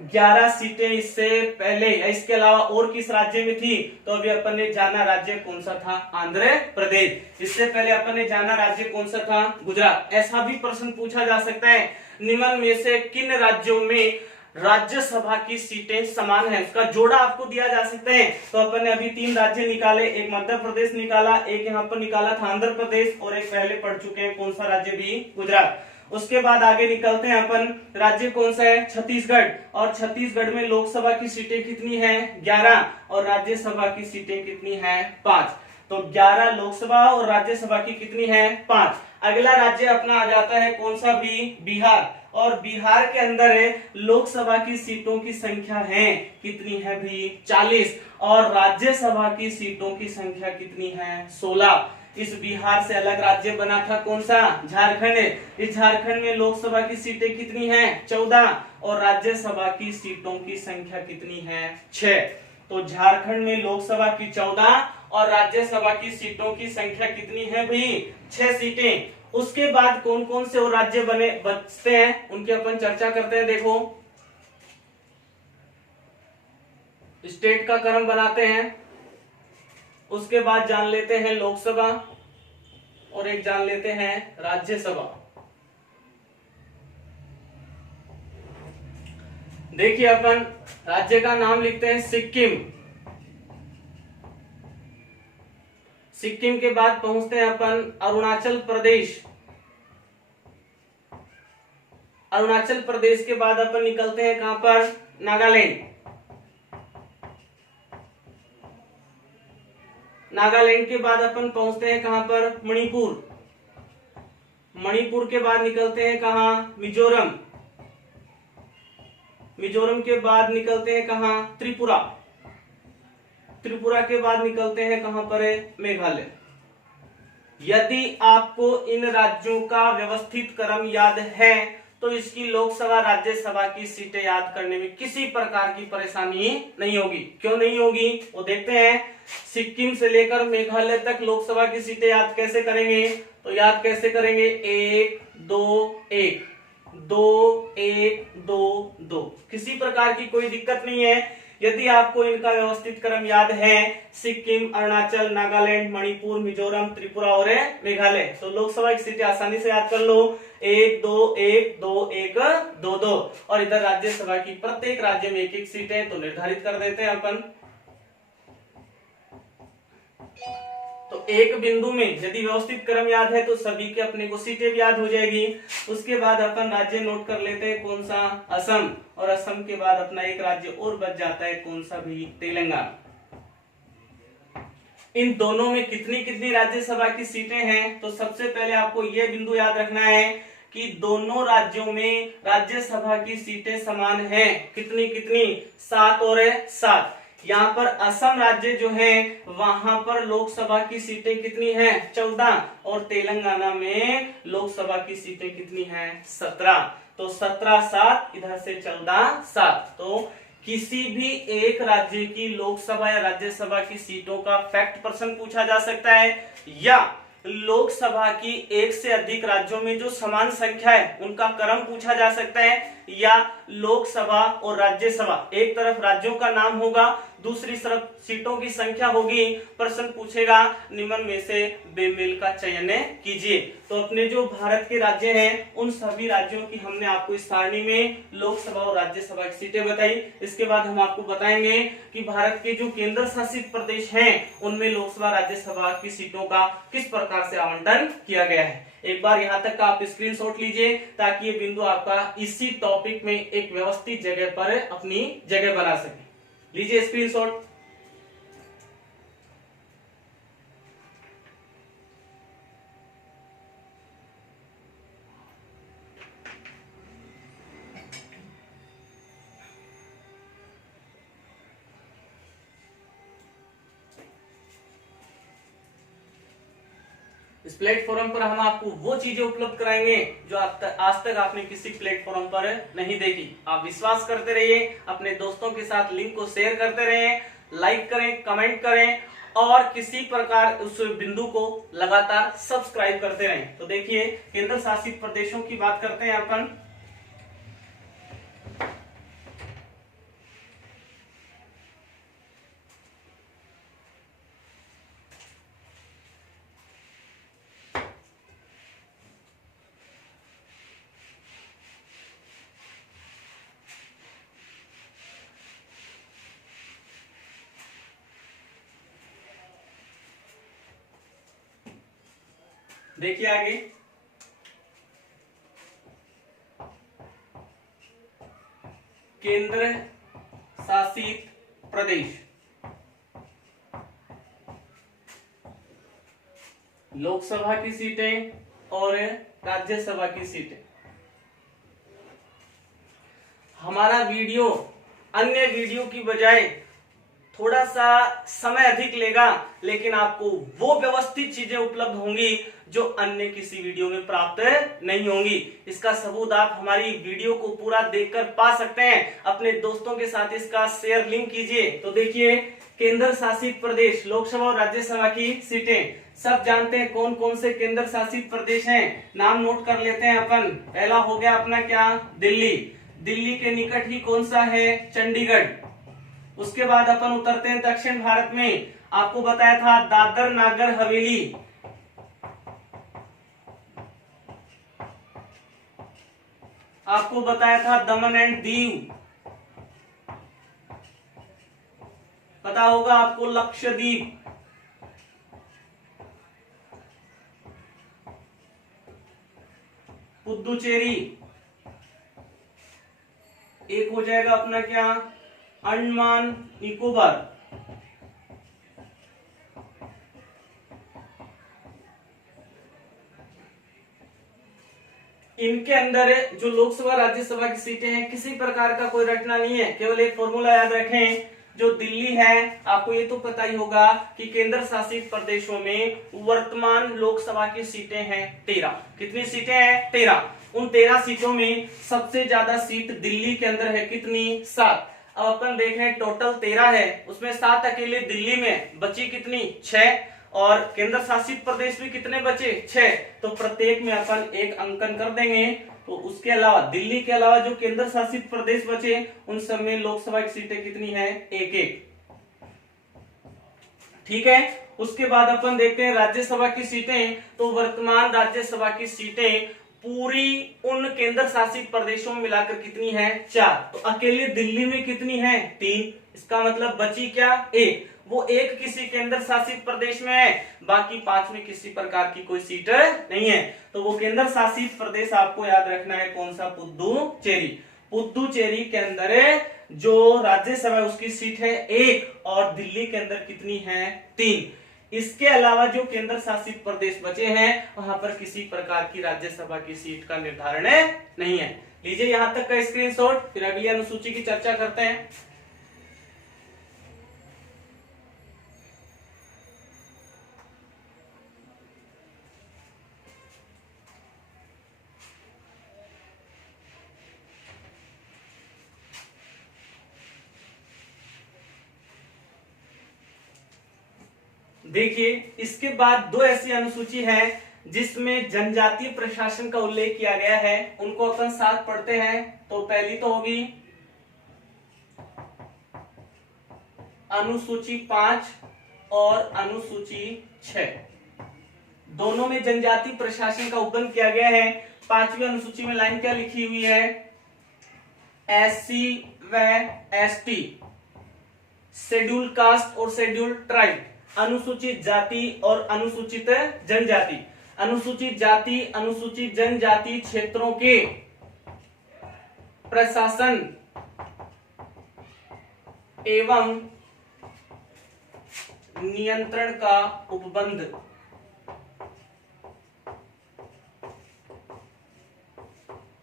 11 सीटें इससे पहले या इसके अलावा और किस राज्य में थी? तो अभी अपन ने जाना राज्य कौन सा था? आंध्र प्रदेश। इससे पहले अपन ने जाना राज्य कौन सा था? गुजरात। ऐसा भी प्रश्न पूछा जा सकता है निम्न में से किन राज्यों में राज्यसभा की सीटें समान है, उसका जोड़ा आपको दिया जा सकता है। तो अपन ने अभी 3 राज्य निकाले, एक मध्य प्रदेश निकाला, एक यहाँ पर निकाला था आंध्र प्रदेश और एक पहले पढ़ चुके हैं कौन सा राज्य भी? गुजरात। उसके बाद आगे निकलते हैं अपन, राज्य कौन सा है? छत्तीसगढ़। और छत्तीसगढ़ में लोकसभा की सीटें कितनी है? 11 और राज्यसभा की सीटें कितनी है? 5। तो 11 लोकसभा और राज्यसभा की कितनी है? 5। अगला राज्य अपना आ जाता है कौन सा भी? बिहार। और बिहार के अंदर लोकसभा की सीटों की संख्या है कितनी है भी? 40 और राज्यसभा की सीटों की संख्या कितनी है? 16। इस बिहार से अलग राज्य बना था कौन सा? झारखंड। इस झारखंड में लोकसभा की सीटें कितनी हैं? 14 और राज्यसभा की सीटों की संख्या कितनी है? 6। तो झारखंड में लोकसभा की 14 और राज्यसभा की सीटों की संख्या कितनी है भाई? 6 सीटें। उसके बाद कौन कौन से और राज्य बने बचते हैं उनकी अपन चर्चा करते हैं। देखो स्टेट का क्रम बनाते हैं, उसके बाद जान लेते हैं लोकसभा और एक जान लेते हैं राज्यसभा। देखिए अपन राज्य का नाम लिखते हैं सिक्किम। सिक्किम के बाद पहुंचते हैं अपन अरुणाचल प्रदेश। अरुणाचल प्रदेश के बाद अपन निकलते हैं कहां पर? नागालैंड। नागालैंड के बाद अपन पहुंचते हैं कहां पर? मणिपुर। मणिपुर के बाद निकलते हैं कहां? मिजोरम। मिजोरम के बाद निकलते हैं कहां? त्रिपुरा। त्रिपुरा के बाद निकलते हैं कहां पर? मेघालय। यदि आपको इन राज्यों का व्यवस्थित क्रम याद है तो इसकी लोकसभा राज्यसभा की सीटें याद करने में किसी प्रकार की परेशानी नहीं होगी। क्यों नहीं होगी वो देखते हैं। सिक्किम से लेकर मेघालय तक लोकसभा की सीटें याद कैसे करेंगे? तो याद कैसे करेंगे? 1 2 1 2 1 2 2। किसी प्रकार की कोई दिक्कत नहीं है यदि आपको इनका व्यवस्थित क्रम याद है। सिक्किम, अरुणाचल, नागालैंड, मणिपुर, मिजोरम, त्रिपुरा और मेघालय। तो लोकसभा की सीटें आसानी से याद कर लो। 1 2 1 2 1 2 2 और इधर राज्यसभा की प्रत्येक राज्य में एक एक सीटें तो निर्धारित कर देते हैं अपन। तो एक बिंदु में यदि व्यवस्थित क्रम याद है तो सभी के अपने को सीटें भी याद हो जाएगी। उसके बाद अपन राज्य नोट कर लेते हैं, कौन सा, असम, और असम के बाद अपना एक राज्य और बच जाता है, कौन सा भी, तेलंगाना। इन दोनों में कितनी कितनी राज्यसभा की सीटें हैं, तो सबसे पहले आपको यह बिंदु याद रखना है कि दोनों राज्यों में राज्यसभा की सीटें समान हैं। कितनी कितनी, 7 और 7। यहाँ पर असम राज्य जो है वहां पर लोकसभा की सीटें कितनी हैं, 14, और तेलंगाना में लोकसभा की सीटें कितनी हैं, 17। तो 17 7, इधर से 14 7। तो किसी भी एक राज्य की लोकसभा या राज्यसभा की सीटों का फैक्ट पर्सन पूछा जा सकता है, या लोकसभा की एक से अधिक राज्यों में जो समान संख्या है उनका क्रम पूछा जा सकता है, या लोकसभा और राज्यसभा एक तरफ राज्यों का नाम होगा, दूसरी तरफ सीटों की संख्या होगी। प्रश्न पूछेगा निम्न में से बेमेल का चयन कीजिए। तो अपने जो भारत के राज्य हैं उन सभी राज्यों की हमने आपको इस सारणी में लोकसभा और राज्यसभा की सीटें बताई। इसके बाद हम आपको बताएंगे कि भारत के जो केंद्र शासित प्रदेश हैं उनमें लोकसभा राज्यसभा की सीटों का किस प्रकार से आवंटन किया गया है। एक बार यहां तक का आप स्क्रीनशॉट लीजिए ताकि ये बिंदु आपका इसी टॉपिक में एक व्यवस्थित जगह पर अपनी जगह बना सके। लीजिए स्क्रीनशॉट। इस प्लेटफॉर्म पर हम आपको वो चीजें उपलब्ध कराएंगे जो आज तक आपने किसी प्लेटफॉर्म पर नहीं देखी। आप विश्वास करते रहिए, अपने दोस्तों के साथ लिंक को शेयर करते रहें, लाइक करें, कमेंट करें और किसी प्रकार उस बिंदु को लगातार सब्सक्राइब करते रहें। तो देखिए, केंद्र शासित प्रदेशों की बात करते हैं अपन। देखिए आगे, केंद्र शासित प्रदेश, लोकसभा की सीटें और राज्यसभा की सीटें। हमारा वीडियो अन्य वीडियो की बजाय थोड़ा सा समय अधिक लेगा, लेकिन आपको वो व्यवस्थित चीजें उपलब्ध होंगी जो अन्य किसी वीडियो में प्राप्त नहीं होंगी। इसका सबूत आप हमारी वीडियो को पूरा देखकर पा सकते हैं। अपने दोस्तों के साथ इसका शेयर लिंक कीजिए। तो देखिए, केंद्र शासित प्रदेश, लोकसभा और राज्यसभा की सीटें सब जानते हैं कौन कौन से केंद्र शासित प्रदेश हैं। नाम नोट कर लेते हैं अपन। पहला हो गया अपना क्या, दिल्ली। दिल्ली के निकट ही कौन सा है, चंडीगढ़। उसके बाद अपन उतरते हैं दक्षिण भारत में। आपको बताया था दादर नागर हवेली, आपको बताया था दमन एंड दीव, पता होगा आपको लक्षद्वीप, पुदुचेरी, एक हो जाएगा अपना क्या, अंडमान निकोबार। इनके अंदर जो लोकसभा राज्यसभा की सीटें हैं किसी प्रकार का कोई रटना नहीं है, केवल एक फॉर्मूला याद रखें। जो दिल्ली है, आपको ये तो पता ही होगा कि केंद्र शासित प्रदेशों में वर्तमान लोकसभा की सीटें हैं 13। कितनी सीटें हैं, 13। उन 13 सीटों में सबसे ज्यादा सीट दिल्ली के अंदर है, कितनी, 7। अब अपन देख रहे हैं टोटल 13 है, उसमें 7 अकेले दिल्ली में, बची कितनी, 6। और केंद्र शासित प्रदेश भी कितने बचे, 6। तो प्रत्येक में अपन एक अंकन कर देंगे। तो उसके अलावा दिल्ली के अलावा जो केंद्र शासित प्रदेश बचे उन सब में लोकसभा की सीटें कितनी है, 1-1। ठीक है। उसके बाद अपन देखते हैं राज्यसभा की सीटें। तो वर्तमान राज्यसभा की सीटें पूरी उन केंद्र शासित प्रदेशों में मिलाकर कितनी है? 4। तो अकेले दिल्ली में कितनी है? 3। इसका मतलब बची क्या? 1। वो एक किसी केंद्र शासित प्रदेश में है, बाकी 5 में किसी प्रकार की कोई सीट नहीं है। तो वो केंद्र शासित प्रदेश आपको याद रखना है कौन सा? पुदुचेरी। पुदुचेरी के अंदर जो राज्यसभा है उसकी सीट है 1 और दिल्ली के अंदर कितनी है? 3। इसके अलावा जो केंद्र शासित प्रदेश बचे हैं वहां पर किसी प्रकार की राज्यसभा की सीट का निर्धारण नहीं है। लीजिए यहां तक का स्क्रीनशॉट, फिर अगली अनुसूची की चर्चा करते हैं। देखिए इसके बाद दो ऐसी अनुसूची है जिसमें जनजातीय प्रशासन का उल्लेख किया गया है, उनको अपन साथ पढ़ते हैं। तो पहली तो होगी अनुसूची 5 और अनुसूची 6। दोनों में जनजातीय प्रशासन का उपबंध किया गया है। 5वीं अनुसूची में लाइन क्या लिखी हुई है? एससी व एसटी, शेड्यूल कास्ट और शेड्यूल ट्राइब, अनुसूचित जाति और अनुसूचित जनजाति। अनुसूचित जाति अनुसूचित जनजाति क्षेत्रों के प्रशासन एवं नियंत्रण का उपबंध।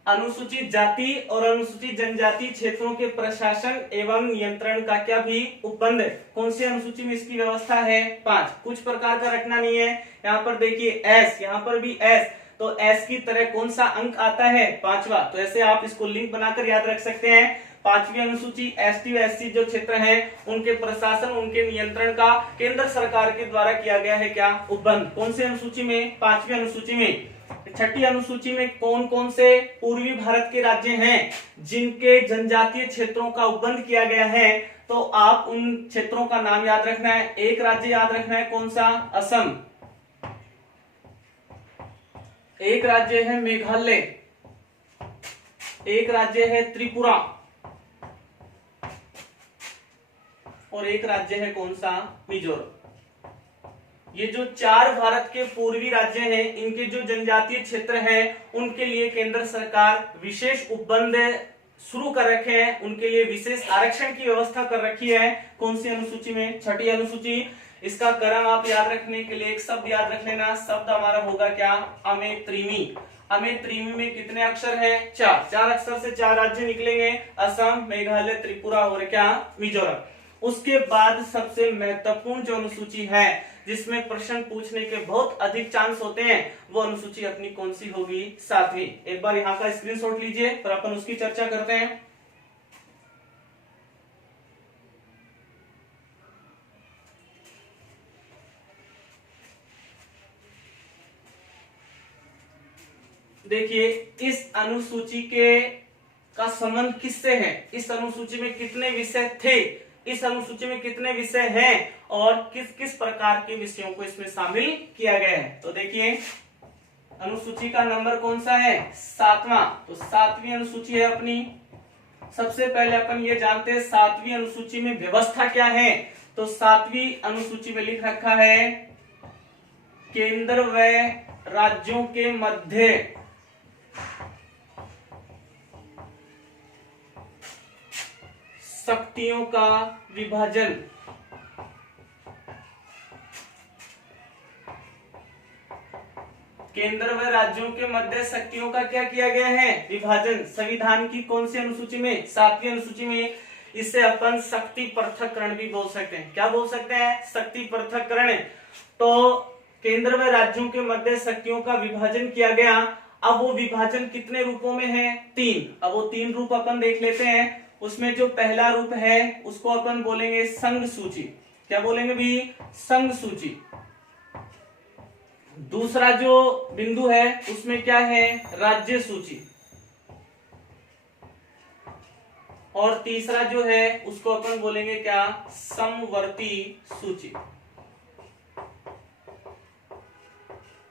अनुसूचित जाति और अनुसूचित जनजाति क्षेत्रों के प्रशासन एवं नियंत्रण का क्या भी उपबंध। कौन सी अनुसूची में इसकी व्यवस्था है? 5। कुछ प्रकार का रखना नहीं है। यहाँ पर देखिए एस, यहाँ पर भी एस, तो एस की तरह कौन सा अंक आता है? 5वां। तो ऐसे आप इसको लिंक बनाकर याद रख सकते हैं। 5वीं अनुसूची एसटी व एससी जो क्षेत्र हैं उनके प्रशासन उनके नियंत्रण का केंद्र सरकार के द्वारा किया गया है क्या? उपबंध। कौन सी अनुसूची में? 5वीं अनुसूची में। 6ठी अनुसूची में कौन कौन से पूर्वी भारत के राज्य हैं जिनके जनजातीय क्षेत्रों का उपबंध किया गया है? तो आप उन क्षेत्रों का नाम याद रखना है। एक राज्य याद रखना है, कौन सा? असम। एक राज्य है मेघालय। एक राज्य है त्रिपुरा और एक राज्य है कौन सा? मिजोरम। ये जो 4 भारत के पूर्वी राज्य हैं, इनके जो जनजातीय क्षेत्र हैं उनके लिए केंद्र सरकार विशेष उपबंध शुरू कर रखे हैं, उनके लिए विशेष आरक्षण की व्यवस्था कर रखी है। कौन सी अनुसूची में? 6ठी अनुसूची। इसका क्रम आप याद रखने के लिए एक शब्द याद रख लेना। शब्द हमारा होगा क्या? अमेत्रिमी। अमेत्रिमी में कितने अक्षर हैं? 4। 4 अक्षर से 4 राज्य निकलेंगे, असम, मेघालय, त्रिपुरा और क्या? मिजोरम। उसके बाद सबसे महत्वपूर्ण जो अनुसूची है जिसमें प्रश्न पूछने के बहुत अधिक चांस होते हैं, वो अनुसूची अपनी कौन सी होगी? 7वीं। एक बार यहाँ का स्क्रीनशॉट लीजिए, फिर अपन उसकी चर्चा करते हैं। देखिए इस अनुसूची का संबंध किससे है? इस अनुसूची में कितने विषय थे, इस अनुसूची में कितने विषय हैं और किस किस प्रकार के विषयों को इसमें शामिल किया गया है? तो देखिए अनुसूची का नंबर कौन सा है? 7वां। तो 7वीं अनुसूची है अपनी। सबसे पहले अपन ये जानते हैं 7वीं अनुसूची में व्यवस्था क्या है। तो 7वीं अनुसूची में लिख रखा है केंद्र व राज्यों के मध्य शक्तियों का विभाजन। केंद्र व राज्यों के मध्य शक्तियों का क्या किया गया है? विभाजन। संविधान की कौन सी अनुसूची में? 7वीं अनुसूची में। इसे अपन शक्ति पृथक्करण भी बोल सकते हैं। क्या बोल सकते हैं? शक्ति पृथक्करण। तो केंद्र व राज्यों के मध्य शक्तियों का विभाजन किया गया। अब वो विभाजन कितने रूपों में है? 3। अब वो 3 रूप अपन देख लेते हैं। उसमें जो पहला रूप है उसको अपन बोलेंगे संघ सूची। क्या बोलेंगे भी? संघ सूची। दूसरा जो बिंदु है उसमें क्या है? राज्य सूची। और तीसरा जो है उसको अपन बोलेंगे क्या? समवर्ती सूची।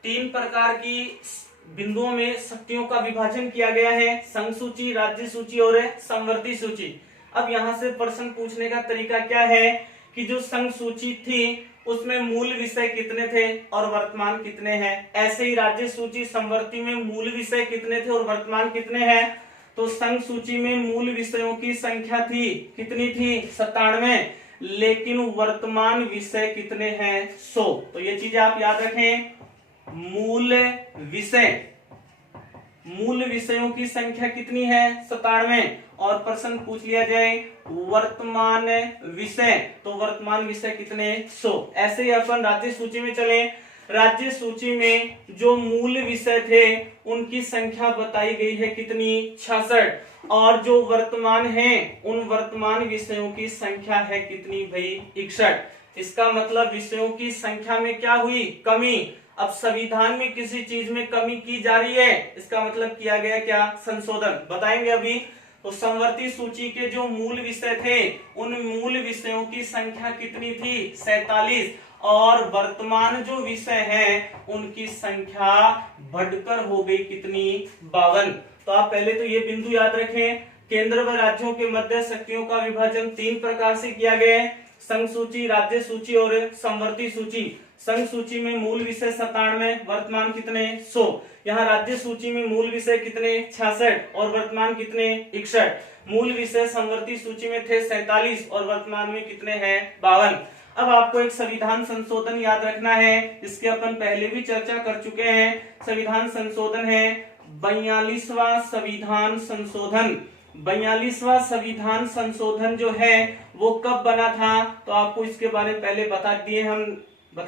3 प्रकार की बिंदुओं में शक्तियों का विभाजन किया गया है, संघ सूची, राज्य सूची और समवर्ती सूची। अब यहाँ से प्रश्न पूछने का तरीका क्या है कि जो संघ सूची थी उसमें मूल विषय कितने थे और वर्तमान कितने हैं, ऐसे ही राज्य सूची समवर्ती में मूल विषय कितने थे और वर्तमान कितने हैं। तो संघ सूची में मूल विषयों की संख्या थी, कितनी थी, 97, लेकिन वर्तमान विषय कितने हैं, 100। तो ये चीजें आप याद रखें। मूल विषयों की संख्या कितनी है, 97, और प्रश्न पूछ लिया जाए वर्तमान विषय, तो वर्तमान विषय कितने, 100। ऐसे ही अपन राज्य सूची में चले। राज्य सूची में जो मूल विषय थे उनकी संख्या बताई गई है कितनी, 66, और जो वर्तमान है उन वर्तमान विषयों की संख्या है कितनी भाई, 61। इसका मतलब विषयों की संख्या में क्या हुई, कमी। अब संविधान में किसी चीज में कमी की जा रही है, इसका मतलब किया गया क्या, संशोधन, बताएंगे अभी। तो समवर्ती सूची के जो मूल विषय थे उन मूल विषयों की संख्या कितनी थी, 47, और वर्तमान जो विषय हैं उनकी संख्या बढ़कर हो गई कितनी, 52। तो आप पहले तो ये बिंदु याद रखें। केंद्र व राज्यों के मध्य शक्तियों का विभाजन 3 प्रकार से किया गया है, संघ सूची, राज्य सूची और समवर्ती सूची। संघ सूची में मूल विषय 97, वर्तमान कितने, 100। यहाँ राज्य सूची में मूल विषय कितने, 66, और वर्तमान कितने, 61। मूल विषय समवर्ती सूची में थे 47 और वर्तमान में कितने हैं, 52। अब आपको एक संविधान संशोधन याद रखना है, इसके अपन पहले भी चर्चा कर चुके हैं। संविधान संशोधन है 42वां संविधान संशोधन। 42वां संविधान संशोधन जो है वो कब बना था, तो आपको इसके बारे में पहले बता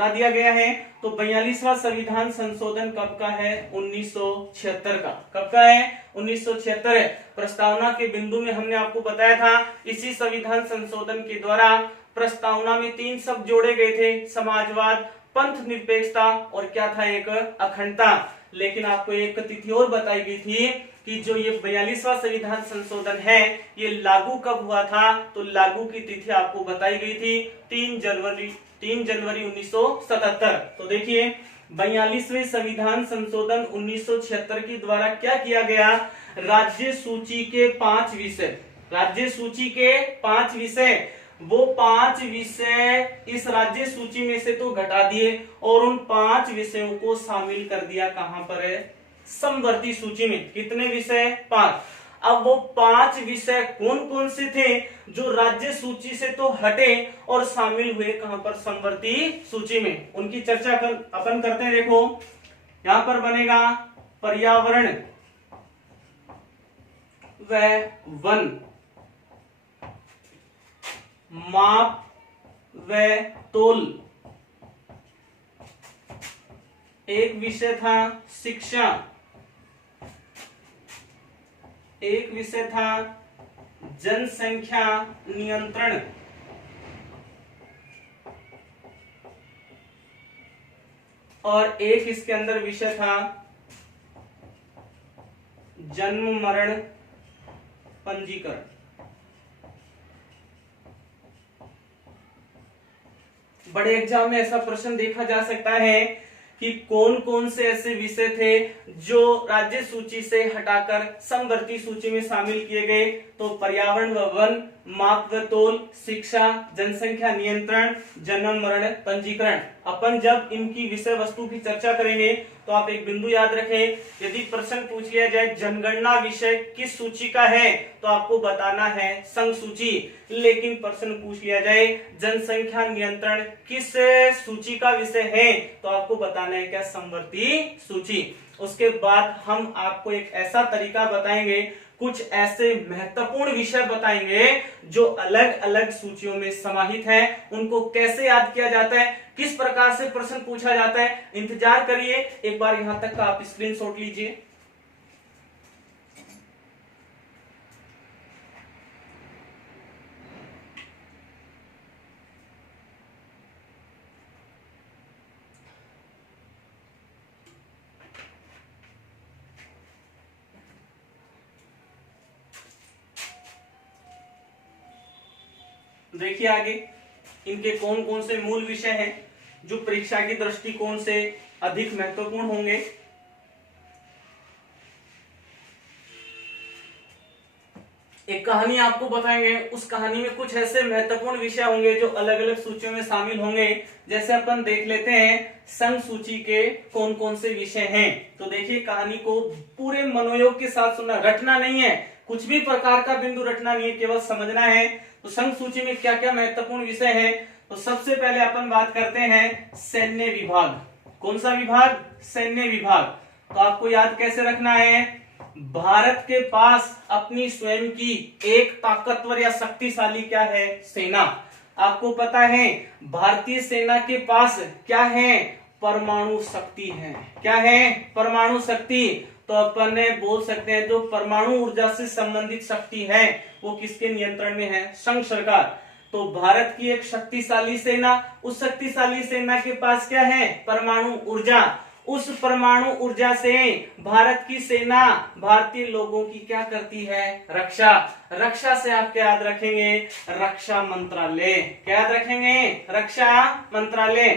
दिया गया है। तो 42वां संविधान संशोधन कब का है, 1976 का। कब का है, 1976। प्रस्तावना के बिंदु में हमने आपको बताया था इसी संविधान संशोधन के द्वारा प्रस्तावना में 3 शब्द जोड़े गए थे, समाजवाद, पंथ निरपेक्षता और क्या था, एक अखंडता। लेकिन आपको एक तिथि और बताई गई थी कि जो ये 42वां संविधान संशोधन है ये लागू कब हुआ था, तो लागू की तिथि आपको बताई गई थी 3 जनवरी 1977। तो देखिए 42वें संविधान संशोधन 1976 के द्वारा क्या किया गया, राज्य सूची के 5 विषय, वो 5 विषय इस राज्य सूची में से तो घटा दिए और उन 5 विषयों को शामिल कर दिया कहां पर है, समवर्ती सूची में। कितने विषय, 5। अब वो 5 विषय कौन कौन से थे जो राज्य सूची से तो हटे और शामिल हुए कहां पर, समवर्ती सूची में, उनकी चर्चा अपन करते हैं। देखो यहां पर बनेगा पर्यावरण व वन, माप व तोल, एक विषय था शिक्षा, एक विषय था जनसंख्या नियंत्रण, और एक इसके अंदर विषय था जन्म मरण पंजीकरण। बड़े एग्जाम में ऐसा प्रश्न देखा जा सकता है कि कौन कौन से ऐसे विषय थे जो राज्य सूची से हटाकर समवर्ती सूची में शामिल किए गए। तो पर्यावरण व वन, माप व तोल, शिक्षा, जनसंख्या नियंत्रण, जन्म मरण पंजीकरण। अपन जब इनकी विषय वस्तु की चर्चा करेंगे तो आप एक बिंदु याद रखें, यदि प्रश्न पूछ लिया जाए जनगणना विषय किस सूची का है तो आपको बताना है संघ सूची। लेकिन प्रश्न पूछ लिया जाए जनसंख्या नियंत्रण किस सूची का विषय है तो आपको बताना है क्या, समवर्ती सूची। उसके बाद हम आपको एक ऐसा तरीका बताएंगे, कुछ ऐसे महत्वपूर्ण विषय बताएंगे जो अलग अलग सूचियों में समाहित हैं, उनको कैसे याद किया जाता है, किस प्रकार से प्रश्न पूछा जाता है। इंतजार करिए, एक बार यहां तक का आप स्क्रीनशॉट लीजिए। देखिए आगे इनके कौन कौन से मूल विषय हैं जो परीक्षा की दृष्टिकोण से अधिक महत्वपूर्ण होंगे। कहानी आपको बताएंगे। उस कहानी में कुछ ऐसे महत्वपूर्ण विषय होंगे जो अलग अलग सूचियों में शामिल होंगे। जैसे अपन देख लेते हैं संघ सूची के कौन कौन से विषय हैं। तो देखिए कहानी को पूरे मनोयोग के साथ सुनना, रटना नहीं है, कुछ भी प्रकार का बिंदु रटना नहीं है, केवल समझना है। तो संघ सूची में क्या क्या महत्वपूर्ण विषय है। तो सबसे पहले अपन बात करते हैं सैन्य विभाग। कौन सा विभाग? सैन्य विभाग। तो आपको याद कैसे रखना है, भारत के पास अपनी स्वयं की एक ताकतवर या शक्तिशाली क्या है? सेना। आपको पता है भारतीय सेना के पास क्या है? परमाणु शक्ति है। क्या है? परमाणु शक्ति। तो अपन ने बोल सकते हैं जो परमाणु ऊर्जा से संबंधित शक्ति है वो किसके नियंत्रण में है? संघ सरकार। तो भारत की एक शक्तिशाली सेना, उस शक्तिशाली सेना के पास क्या है? परमाणु ऊर्जा। उस परमाणु ऊर्जा से भारत की सेना भारतीय लोगों की क्या करती है? रक्षा। रक्षा से आप क्या याद रखेंगे? रक्षा मंत्रालय। क्या याद रखेंगे? रक्षा मंत्रालय।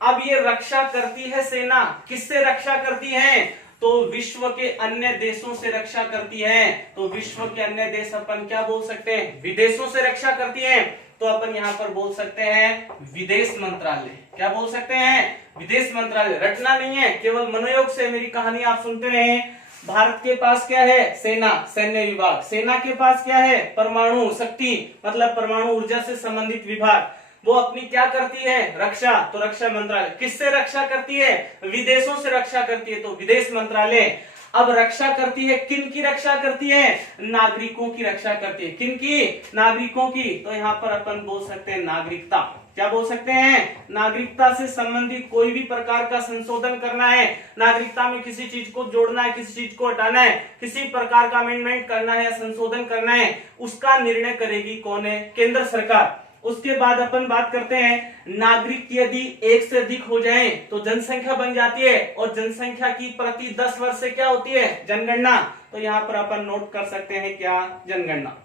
अब ये रक्षा करती है सेना, किससे रक्षा करती है? तो विश्व के अन्य देशों से रक्षा करती है। तो विश्व के अन्य देश अपन क्या बोल सकते हैं? विदेशों से रक्षा करती है। तो अपन यहाँ पर बोल सकते हैं विदेश मंत्रालय। क्या बोल सकते हैं? विदेश मंत्रालय। रटना नहीं है, केवल मनोयोग से मेरी कहानी आप सुनते रहे। भारत के पास क्या है? सेना, सैन्य विभाग। सेना के पास क्या है? परमाणु शक्ति, मतलब परमाणु ऊर्जा से संबंधित विभाग। वो अपनी क्या करती है? रक्षा। तो रक्षा मंत्रालय। किससे रक्षा करती है? विदेशों से रक्षा करती है, तो विदेश मंत्रालय। अब रक्षा करती है, किन की रक्षा करती है? नागरिकों की रक्षा करती है। किन की? नागरिकों की। तो यहाँ पर अपन बोल सकते हैं नागरिकता। क्या बोल सकते हैं? नागरिकता से संबंधित कोई भी प्रकार का संशोधन करना है, नागरिकता में किसी चीज को जोड़ना है, किसी चीज को हटाना है, किसी प्रकार का अमेंडमेंट करना है, संशोधन करना है, उसका निर्णय करेगी कौन है? केंद्र सरकार। उसके बाद अपन बात करते हैं नागरिक यदि एक से अधिक हो जाएं तो जनसंख्या बन जाती है, और जनसंख्या की प्रति 10 वर्ष से क्या होती है? जनगणना। तो यहाँ पर अपन नोट कर सकते हैं क्या? जनगणना।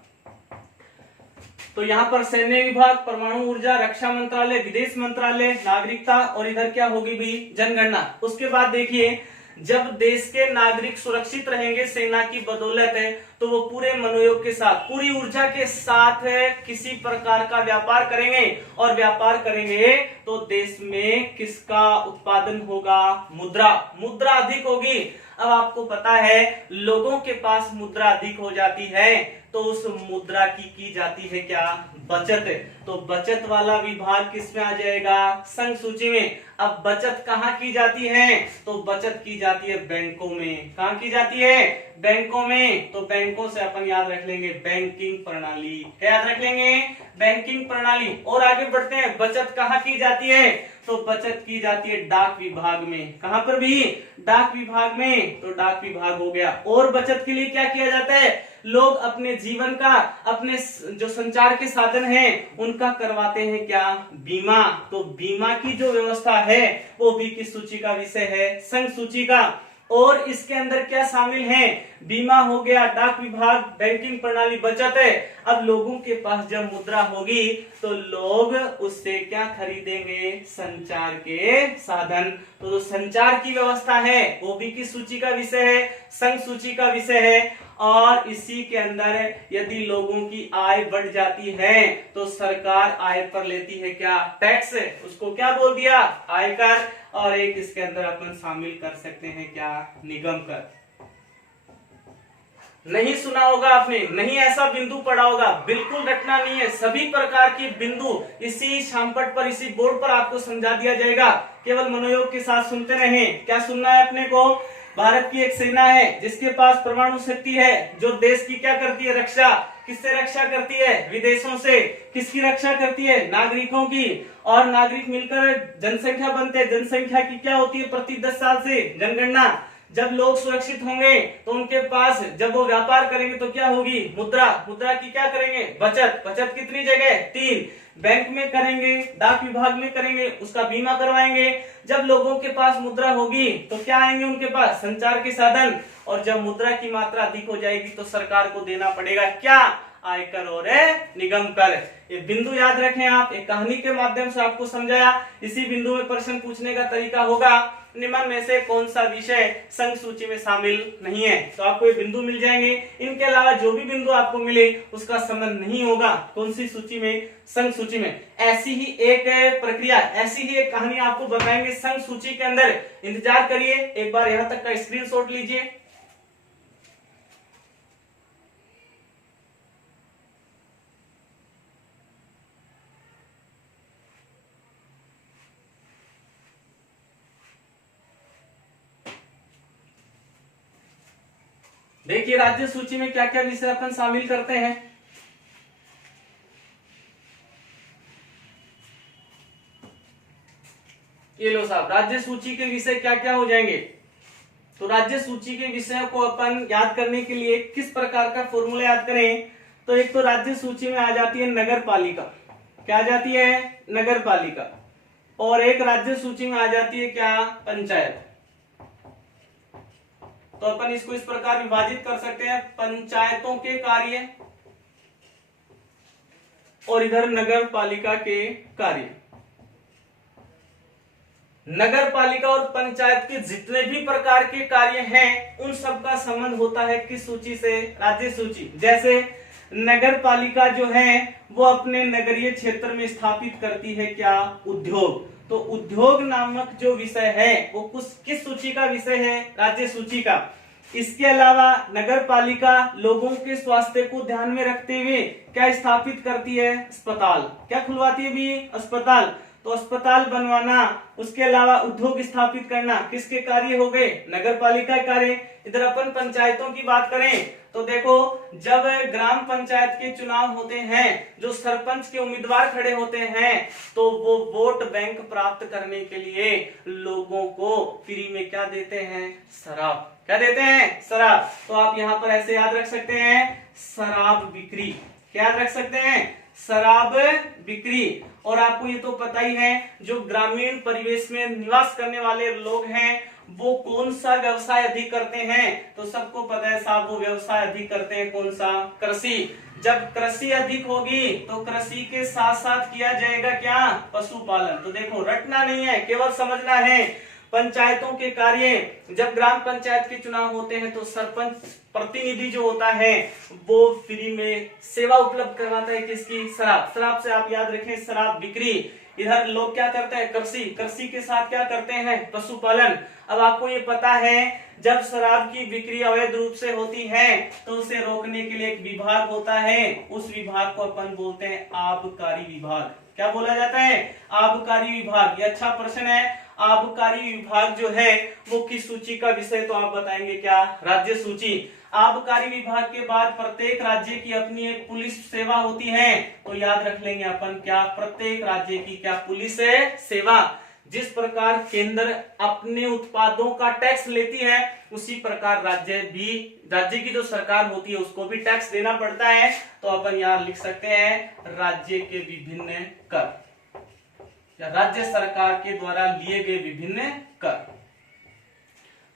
तो यहाँ पर सैन्य विभाग, परमाणु ऊर्जा, रक्षा मंत्रालय, विदेश मंत्रालय, नागरिकता, और इधर क्या होगी भी? जनगणना। उसके बाद देखिए जब देश के नागरिक सुरक्षित रहेंगे सेना की बदौलत है, तो वो पूरे मनोयोग के साथ, पूरी ऊर्जा के साथ किसी प्रकार का व्यापार करेंगे, और व्यापार करेंगे तो देश में किसका उत्पादन होगा? मुद्रा। मुद्रा अधिक होगी। अब आपको पता है लोगों के पास मुद्रा अधिक हो जाती है तो उस मुद्रा की जाती है क्या? बचत। तो बचत वाला विभाग किस में आ जाएगा? संघ सूची में। अब बचत कहाँ की जाती है? तो बचत की जाती है बैंकों में। कहाँ की जाती है? बैंकों में। तो बैंकों से अपन याद रख लेंगे बैंकिंग प्रणाली। क्या याद रख लेंगे? बैंकिंग प्रणाली। और आगे बढ़ते हैं, बचत कहाँ की जाती है? तो बचत की जाती है डाक विभाग में। कहां पर भी? डाक विभाग में। तो डाक विभाग हो गया। और बचत के लिए क्या किया जाता है? लोग अपने जीवन का, अपने जो संचार के साधन हैं उनका करवाते हैं क्या? बीमा। तो बीमा की जो व्यवस्था है वो भी किस सूची का विषय है? संघ सूची का। और इसके अंदर क्या शामिल है? बीमा हो गया, डाक विभाग, बैंकिंग प्रणाली, बचत है। अब लोगों के पास जब मुद्रा होगी तो लोग उससे क्या खरीदेंगे? संचार के साधन। तो जो संचार की व्यवस्था है वो भी किस सूची का विषय है? संघ सूची का विषय है। और इसी के अंदर यदि लोगों की आय बढ़ जाती है तो सरकार आय पर लेती है क्या? टैक्स। उसको क्या बोल दिया? आयकर। और एक इसके अंदर अपन शामिल कर सकते हैं क्या? निगम कर। नहीं सुना होगा आपने, नहीं ऐसा बिंदु पढ़ा होगा, बिल्कुल रटना नहीं है। सभी प्रकार के बिंदु इसी शामपट पर, इसी बोर्ड पर आपको समझा दिया जाएगा। केवल मनोयोग के साथ सुनते रहें। क्या सुनना है अपने को? भारत की एक सेना है जिसके पास परमाणु शक्ति है, जो देश की क्या करती है? रक्षा। किससे रक्षा करती है? विदेशों से। किसकी रक्षा करती है? नागरिकों की। और नागरिक मिलकर जनसंख्या बनते हैं। जनसंख्या की क्या होती है? प्रति 10 साल से जनगणना। जब लोग सुरक्षित होंगे तो उनके पास, जब वो व्यापार करेंगे तो क्या होगी? मुद्रा। मुद्रा की क्या करेंगे? बचत। बचत कितनी जगह? 3। बैंक में करेंगे, डाक विभाग में करेंगे, उसका बीमा करवाएंगे। जब लोगों के पास मुद्रा होगी तो क्या आएंगे उनके पास? संचार के साधन। और जब मुद्रा की मात्रा अधिक हो जाएगी तो सरकार को देना पड़ेगा क्या? आयकर और निगम कर। ये बिंदु याद रखें आप, एक कहानी के माध्यम से आपको समझाया। इसी बिंदु में प्रश्न पूछने का तरीका होगा, निम्न में से कौन सा विषय संघ सूची में शामिल नहीं है। तो आपको ये बिंदु मिल जाएंगे। इनके अलावा जो भी बिंदु आपको मिले उसका संबंध नहीं होगा कौन सी सूची में, संघ सूची में। ऐसी ही एक प्रक्रिया, ऐसी ही एक कहानी आपको बताएंगे संघ सूची के अंदर। इंतजार करिए, एक बार यहां तक का स्क्रीनशॉट लीजिए। देखिए राज्य सूची में क्या क्या विषय अपन शामिल करते हैं। ये लो साहब, राज्य सूची के विषय क्या क्या हो जाएंगे। तो राज्य सूची के विषयों को अपन याद करने के लिए किस प्रकार का फॉर्मूला याद करें। तो एक तो राज्य सूची में आ जाती है नगर पालिका, क्या आ जाती है, नगर पालिका। और एक राज्य सूची में आ जाती है क्या, पंचायत। तो अपन इसको इस प्रकार विभाजित कर सकते हैं, पंचायतों के कार्य और इधर नगर पालिका के कार्य। नगर पालिका और पंचायत के जितने भी प्रकार के कार्य हैं उन सब का संबंध होता है किस सूची से, राज्य सूची। जैसे नगर पालिका जो है वो अपने नगरीय क्षेत्र में स्थापित करती है क्या, उद्योग। तो उद्योग नामक जो विषय है वो किस सूची का विषय है, राज्य सूची का। इसके अलावा नगर पालिका लोगों के स्वास्थ्य को ध्यान में रखते हुए क्या स्थापित करती है, अस्पताल। क्या खुलवाती है भी, अस्पताल। तो अस्पताल बनवाना, उसके अलावा उद्योग स्थापित करना किसके कार्य हो गए, नगर पालिका कार्य। इधर अपन पंचायतों की बात करें तो देखो, जब ग्राम पंचायत के चुनाव होते हैं, जो सरपंच के उम्मीदवार खड़े होते हैं, तो वो वोट बैंक प्राप्त करने के लिए लोगों को फ्री में क्या देते हैं, शराब। क्या देते हैं, शराब। तो आप यहाँ पर ऐसे याद रख सकते हैं, शराब बिक्री। क्या याद रख सकते हैं, शराब बिक्री। और आपको ये तो पता ही है, जो ग्रामीण परिवेश में निवास करने वाले लोग हैं वो कौन सा व्यवसाय अधिक करते हैं। तो सबको पता है साहब, वो व्यवसाय अधिक करते हैं कौन सा, कृषि। जब कृषि अधिक होगी तो कृषि के साथ साथ किया जाएगा क्या, पशुपालन। तो देखो रटना नहीं है, केवल समझना है। पंचायतों के कार्य, जब ग्राम पंचायत के चुनाव होते हैं तो सरपंच प्रतिनिधि जो होता है वो फ्री में सेवा उपलब्ध करवाता है किसकी, शराब। शराब से आप याद रखें, शराब बिक्री। इधर लोग क्या करते हैं, कृषि। कृषि के साथ क्या करते हैं, पशुपालन। अब आपको ये पता है, जब शराब की बिक्री अवैध रूप से होती है तो उसे रोकने के लिए एक विभाग होता है, उस विभाग को अपन बोलते हैं आबकारी विभाग। क्या बोला जाता है, आबकारी विभाग। ये अच्छा प्रश्न है। आबकारी विभाग जो है वो किस सूची का विषय, तो आप बताएंगे क्या, राज्य सूची। आबकारी विभाग के बाद प्रत्येक राज्य की अपनी एक पुलिस सेवा होती है, तो याद रख लेंगे अपन क्या, प्रत्येक राज्य की क्या, पुलिस सेवा। जिस प्रकार केंद्र अपने उत्पादों का टैक्स लेती है, उसी प्रकार राज्य की जो सरकार होती है उसको भी टैक्स देना पड़ता है। तो अपन यहाँ लिख सकते हैं राज्य के विभिन्न कर, या राज्य सरकार के द्वारा लिए गए विभिन्न कर।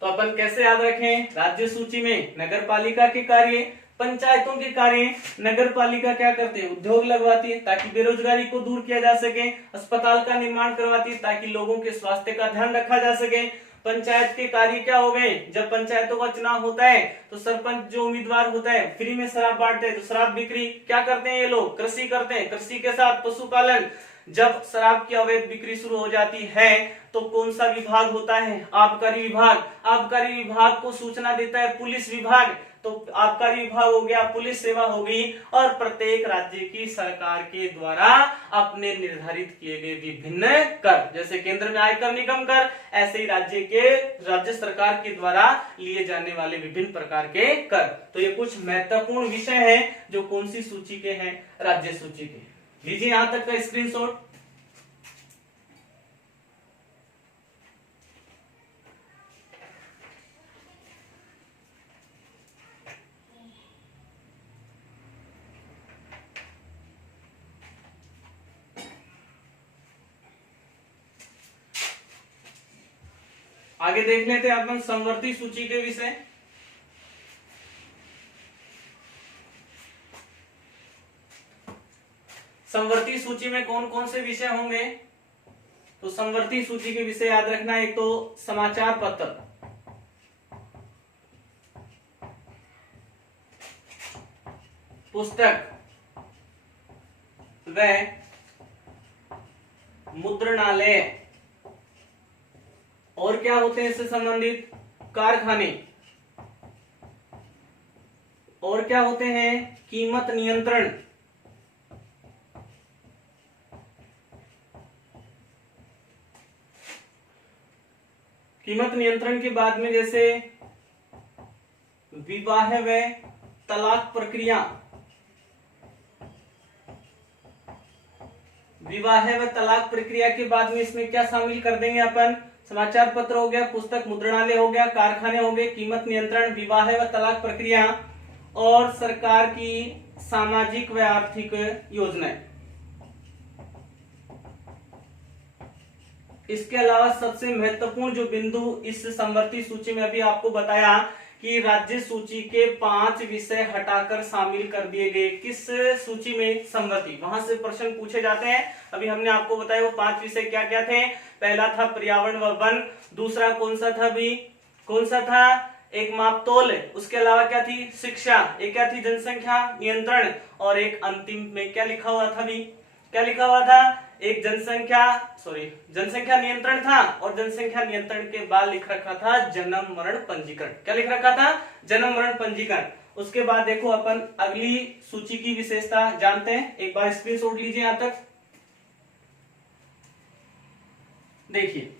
तो अपन कैसे याद रखें, राज्य सूची में नगर पालिका के कार्य, पंचायतों के कार्य। नगर पालिका क्या करते हैं, उद्योग लगवाती है ताकि बेरोजगारी को दूर किया जा सके। अस्पताल का निर्माण करवाती है ताकि लोगों के स्वास्थ्य का ध्यान रखा जा सके। पंचायत के कार्य क्या हो गए, जब पंचायतों का चुनाव होता है तो सरपंच जो उम्मीदवार होता है फ्री में शराब बांटते हैं, तो शराब बिक्री। क्या करते हैं ये लोग, कृषि करते हैं, कृषि के साथ पशुपालन। जब शराब की अवैध बिक्री शुरू हो जाती है तो कौन सा विभाग होता है, आबकारी विभाग। आबकारी विभाग को सूचना देता है पुलिस विभाग। तो आबकारी विभाग हो गया, पुलिस सेवा हो गई, और प्रत्येक राज्य की सरकार के द्वारा अपने निर्धारित किए गए विभिन्न कर, जैसे केंद्र में आयकर निगम कर, ऐसे ही राज्य सरकार के द्वारा लिए जाने वाले विभिन्न प्रकार के कर। तो ये कुछ महत्वपूर्ण विषय हैं जो कौन सी सूची के हैं, राज्य सूची के। लीजिए यहां तक का स्क्रीनशॉट। आगे देख लेते हैं अपन समवर्ती सूची के विषय। समवर्ती सूची में कौन कौन से विषय होंगे? तो समवर्ती सूची के विषय याद रखना, एक तो समाचार पत्र, पुस्तक व मुद्रणालय, और क्या होते हैं इससे संबंधित? कारखाने, और क्या होते हैं? कीमत नियंत्रण, कीमत नियंत्रण के बाद में जैसे विवाह व तलाक प्रक्रिया, विवाह व तलाक प्रक्रिया के बाद में इसमें क्या शामिल कर देंगे अपन? समाचार पत्र हो गया, पुस्तक मुद्रणालय हो गया, कारखाने हो गए, कीमत नियंत्रण, विवाह व तलाक प्रक्रिया और सरकार की सामाजिक व आर्थिक योजनाएं। इसके अलावा सबसे महत्वपूर्ण जो बिंदु इस समवर्ती सूची में अभी आपको बताया कि राज्य सूची के 5 विषय हटाकर शामिल कर दिए गए। किस सूची में? समवर्ती। वहां से प्रश्न पूछे जाते हैं। अभी हमने आपको बताया वो 5 विषय क्या क्या थे। पहला था पर्यावरण व वन, दूसरा कौन सा था भी? कौन सा था? एक मापतोल। उसके अलावा क्या थी? शिक्षा। एक क्या थी? जनसंख्या नियंत्रण। और एक अंतिम में क्या लिखा हुआ था भी? क्या लिखा हुआ था? एक जनसंख्या नियंत्रण था, और जनसंख्या नियंत्रण के बाद लिख रखा था जन्म मरण पंजीकरण। क्या लिख रखा था? जन्म मरण पंजीकरण। उसके बाद देखो अपन अगली सूची की विशेषता जानते हैं। एक बार स्क्रीनशॉट लीजिए यहां तक देखिए।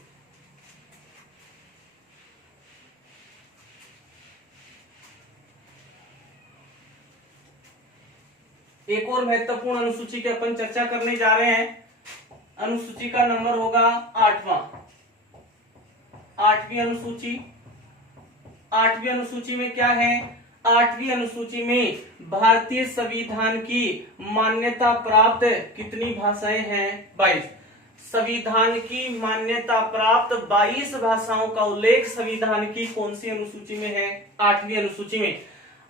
एक और महत्वपूर्ण अनुसूची की अपन चर्चा करने जा रहे हैं। अनुसूची का नंबर होगा 8वां। 8वीं अनुसूची। 8वीं अनुसूची में क्या है? 8वीं अनुसूची में भारतीय संविधान की मान्यता प्राप्त कितनी भाषाएं हैं? 22। संविधान की मान्यता प्राप्त 22 भाषाओं का उल्लेख संविधान की कौन सी अनुसूची में है? 8वीं अनुसूची में।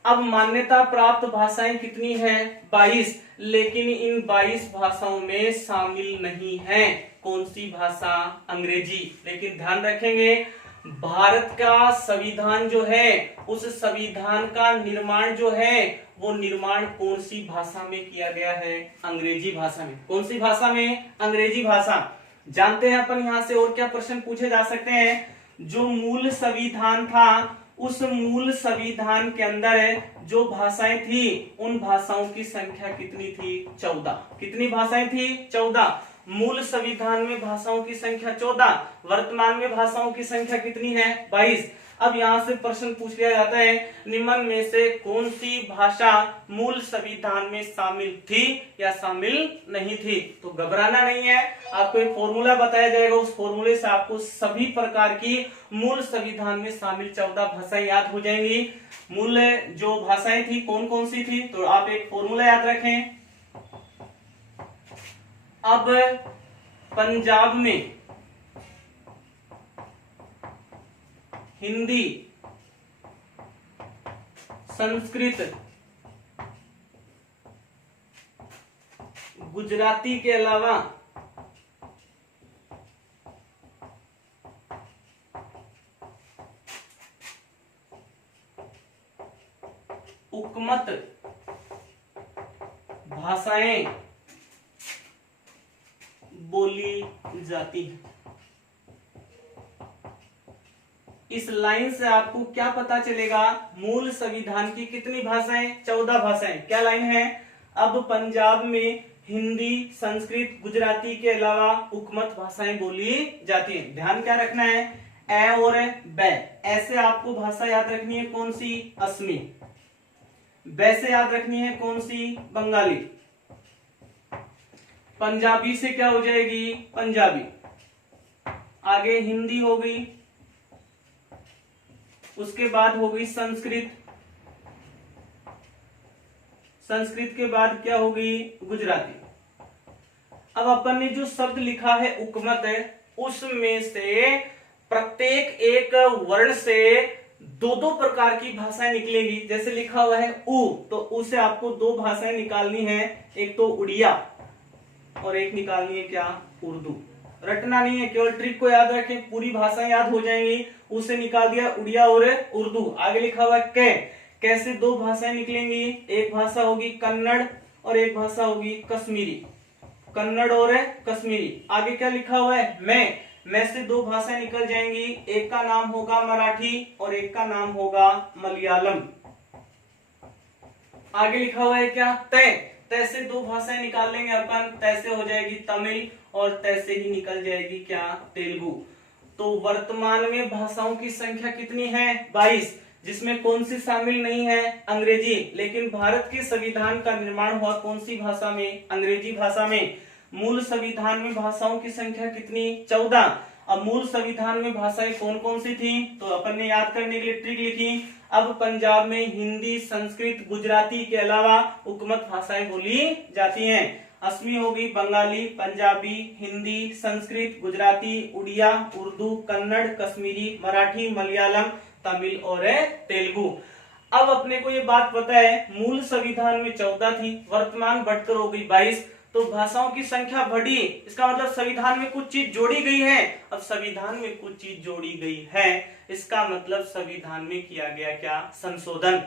अब मान्यता प्राप्त भाषाएं कितनी हैं? 22। लेकिन इन 22 भाषाओं में शामिल नहीं है कौन सी भाषा? अंग्रेजी। लेकिन ध्यान रखेंगे भारत का संविधान जो है, उस संविधान का निर्माण जो है वो निर्माण कौन सी भाषा में किया गया है? अंग्रेजी भाषा में। कौन सी भाषा में? अंग्रेजी भाषा। जानते हैं अपन यहां से और क्या प्रश्न पूछे जा सकते हैं? जो मूल संविधान था, उस मूल संविधान के अंदर जो भाषाएं थी, उन भाषाओं की संख्या कितनी थी? 14। कितनी भाषाएं थी? 14। मूल संविधान में भाषाओं की संख्या 14, वर्तमान में भाषाओं की संख्या कितनी है? 22। अब यहां से प्रश्न पूछ लिया जाता है, निम्न में से कौन सी भाषा मूल संविधान में शामिल थी या शामिल नहीं थी? तो घबराना नहीं है, आपको एक फॉर्मूला बताया जाएगा। उस फॉर्मूले से आपको सभी प्रकार की मूल संविधान में शामिल 14 भाषाएं याद हो जाएंगी। मूल जो भाषाएं थी कौन कौन सी थी? तो आप एक फॉर्मूला याद रखें। अब पंजाब में हिंदी, संस्कृत, गुजराती के अलावा उपमत भाषाएं बोली जाती है। इस लाइन से आपको क्या पता चलेगा? मूल संविधान की कितनी भाषाएं? 14 भाषाएं। क्या लाइन है? अब पंजाब में हिंदी, संस्कृत, गुजराती के अलावा उपमत भाषाएं बोली जाती हैं। ध्यान क्या रखना है? ए और बै। ऐसे आपको भाषा याद रखनी है कौन सी? असमी। बै से याद रखनी है कौन सी? बंगाली। पंजाबी से क्या हो जाएगी? पंजाबी। आगे हिंदी हो गई, उसके बाद हो गई संस्कृत। संस्कृत के बाद क्या हो गई? गुजराती। अब अपन ने जो शब्द लिखा है उपमत है, उसमें से प्रत्येक एक वर्ण से दो प्रकार की भाषाएं निकलेंगी। जैसे लिखा हुआ है उ, तो उ से आपको 2 भाषाएं निकालनी है। एक तो उड़िया और एक निकालनी है क्या, उर्दू। रटना नहीं है, केवल ट्रिक को याद रखें, पूरी भाषा याद हो जाएंगी। उसे निकाल दिया उड़िया और उर्दू। आगे लिखा हुआ है कैसे दो भाषाएं निकलेंगी, एक भाषा होगी कन्नड़ और एक भाषा होगी कश्मीरी, कन्नड़ और कश्मीरी। आगे क्या लिखा हुआ है, मैं से दो भाषाएं निकल जाएंगी, एक का नाम होगा मराठी और एक का नाम होगा मलयालम। आगे लिखा हुआ है क्या, तय से दो भाषाएं निकाल लेंगे अपन, तय से हो जाएगी तमिल और तय से ही निकल जाएगी क्या, तेलुगु। तो वर्तमान में भाषाओं की संख्या कितनी है, 22, जिसमें कौन सी शामिल नहीं है, अंग्रेजी। लेकिन भारत के संविधान का निर्माण हुआ कौन सी भाषा में, अंग्रेजी भाषा में। मूल संविधान में भाषाओं की संख्या कितनी, 14। अब मूल संविधान में भाषाएं कौन कौन सी थी, तो अपन ने याद करने के लिए ट्रिक लिखी। अब पंजाब में हिंदी, संस्कृत, गुजराती के अलावा उपमत भाषाएं बोली जाती हैं। असमी होगी बंगाली, पंजाबी, हिंदी, संस्कृत, गुजराती, उड़िया, उर्दू, कन्नड़, कश्मीरी, मराठी, मलयालम, तमिल और तेलुगु। अब अपने को ये बात पता है, मूल संविधान में 14 थी, वर्तमान बढ़कर हो गई 22। तो भाषाओं की संख्या बढ़ी, इसका मतलब संविधान में कुछ चीज जोड़ी गई है। अब संविधान में कुछ चीज जोड़ी गई है, इसका मतलब संविधान में किया गया क्या, संशोधन।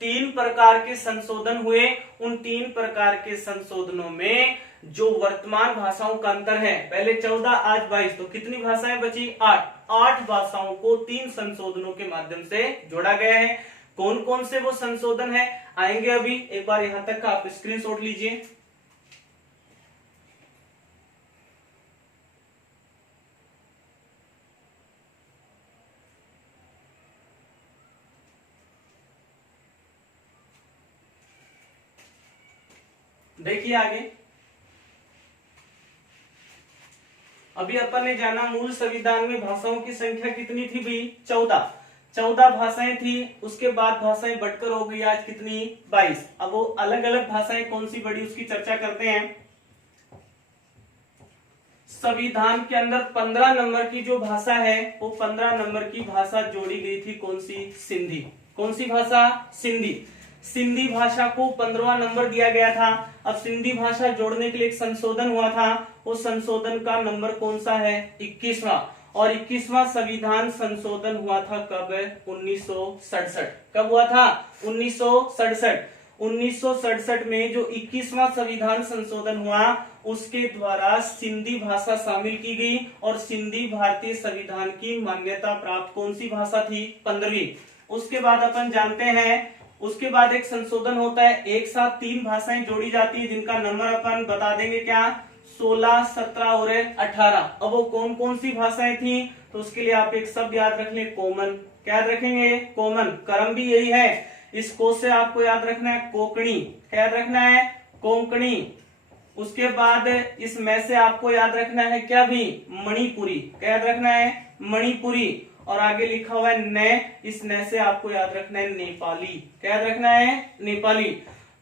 3 प्रकार के संशोधन हुए। उन 3 प्रकार के संशोधनों में जो वर्तमान भाषाओं का अंतर है, पहले 14 आज 22, तो कितनी भाषाएं बची, 8 भाषाओं को 3 संशोधनों के माध्यम से जोड़ा गया है। कौन कौन से वो संशोधन है, आएंगे अभी। एक बार यहां तक का आप स्क्रीनशॉट लीजिए। देखिए आगे, अभी अपन ने जाना मूल संविधान में भाषाओं की संख्या कितनी थी भाई, 14 भाषाएं थी। उसके बाद भाषाएं बढ़कर हो गई आज कितनी, 22। अब वो अलग अलग भाषाएं कौन सी बढ़ी उसकी चर्चा करते हैं। संविधान के अंदर 15 नंबर की जो भाषा है, वो 15 नंबर की भाषा जोड़ी गई थी, कौन सी, सिंधी। कौन सी भाषा, सिंधी। सिंधी भाषा को 15वां नंबर दिया गया था। अब सिंधी भाषा जोड़ने के लिए एक संशोधन हुआ था, उस संशोधन का नंबर कौन सा है, 21वां। और 21वां संविधान संशोधन हुआ था कब, 1967। कब हुआ था, 1967। 1967 में जो 21वां संविधान संशोधन हुआ, उसके द्वारा सिंधी भाषा शामिल की गई और सिंधी भारतीय संविधान की मान्यता प्राप्त कौन सी भाषा थी, 15वीं। उसके बाद अपन जानते हैं, उसके बाद एक संशोधन होता है, एक साथ 3 भाषाएं जोड़ी जाती है, जिनका नंबर अपन बता देंगे क्या, 16, 17 और 18। अब वो कौन कौन सी भाषाएं थी, तो उसके लिए आप एक शब्द याद रख ले, कॉमन। क्या याद रखेंगे, कॉमन। क्रम भी यही है, इस को से आपको याद रखना है कोंकणी। क्या याद रखना है, कोंकणी। उसके बाद इस में से आपको याद रखना है क्या भी, मणिपुरी। क्या याद रखना है, मणिपुरी। और आगे लिखा हुआ है ने, इस ने से आपको याद रखना है नेपाली। क्या याद रखना है, नेपाली।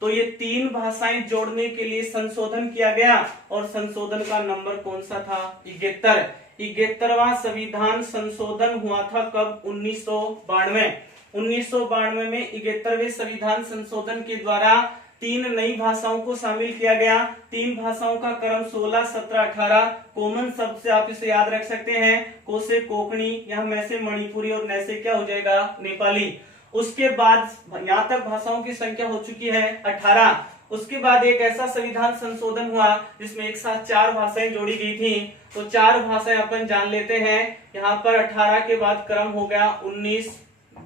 तो ये 3 भाषाएं जोड़ने के लिए संशोधन किया गया और संशोधन का नंबर कौन सा था, 71। 71वां संविधान संशोधन हुआ था कब, 1992। 1992 में 71वें संविधान संशोधन के द्वारा 3 नई भाषाओं को शामिल किया गया। 3 भाषाओं का क्रम 16, 17, 18। कॉमन शब्द से आप इसे याद रख सकते हैं, को से कोंकणी, यहाँ में से मणिपुरी और न से क्या हो जाएगा, नेपाली। उसके बाद यहाँ तक भाषाओं की संख्या हो चुकी है 18। उसके बाद एक ऐसा संविधान संशोधन हुआ जिसमें एक साथ 4 भाषाएं जोड़ी गई थी। तो 4 भाषाएं अपन जान लेते हैं। यहाँ पर 18 के बाद क्रम हो गया 19,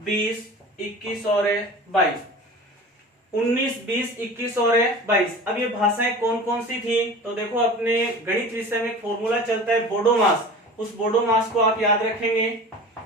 20, 21 और 22। 19, 20, 21 और 22। अब ये भाषाएं कौन कौन सी थी, तो देखो अपने गणित विषय में फॉर्मूला चलता है बोडो मास। उस बोडो मास को आप याद रखेंगे।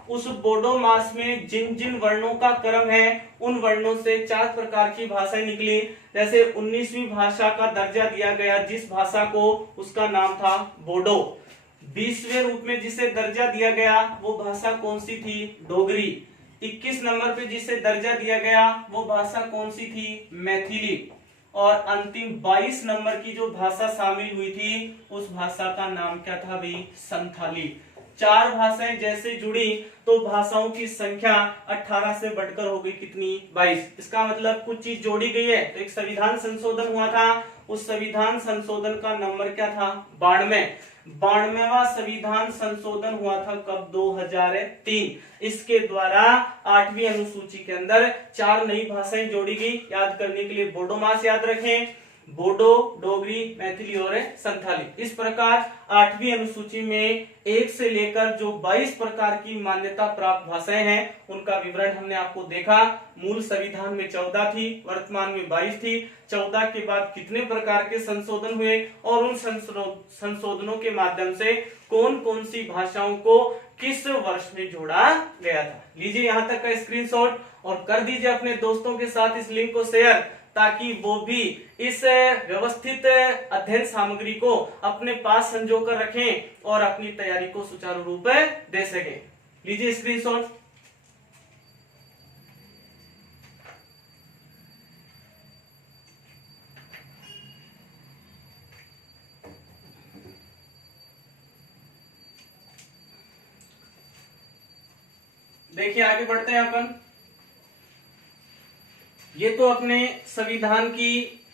उस बोडो मास में जिन जिन वर्णों का क्रम है, उन वर्णों से 4 प्रकार की भाषाएं निकली। जैसे 19वीं भाषा का दर्जा दिया गया जिस भाषा को, उसका नाम था बोडो। 20वें रूप में जिसे दर्जा दिया गया वो भाषा कौन सी थी, डोगरी। 21 नंबर पे जिसे दर्जा दिया गया वो भाषा कौन सी थी, मैथिली। और अंतिम 22 नंबर की जो भाषा शामिल हुई थी उस भाषा का नाम क्या था भाई, संथाली। 4 भाषाएं जैसे जुड़ी तो भाषाओं की संख्या 18 से बढ़कर हो गई कितनी, 22। इसका मतलब कुछ चीज जोड़ी गई है। तो एक संविधान संशोधन हुआ था उस संविधान संशोधन का नंबर क्या था? 92वां संविधान संशोधन हुआ था कब? 2003। इसके द्वारा 8वीं अनुसूची के अंदर 4 नई भाषाएं जोड़ी गई। याद करने के लिए बोडोमास याद रखें, बोडो, डोगरी, मैथिली और संथाली। इस प्रकार 8वीं अनुसूची में 1 से लेकर जो 22 प्रकार की मान्यता प्राप्त भाषाएं हैं उनका विवरण हमने आपको देखा। मूल संविधान में 14 थी, वर्तमान में 22 थी। 14 के बाद कितने प्रकार के संशोधन हुए और उन संशोधनों के माध्यम से कौन कौन सी भाषाओं को किस वर्ष में जोड़ा गया था। लीजिए यहाँ तक का स्क्रीनशॉट और कर दीजिए अपने दोस्तों के साथ इस लिंक को शेयर, ताकि वो भी इस व्यवस्थित अध्ययन सामग्री को अपने पास संजो कर रखें और अपनी तैयारी को सुचारू रूप दे सकें। लीजिए स्क्रीनशॉट। देखिए आगे बढ़ते हैं अपन। ये तो अपने संविधान की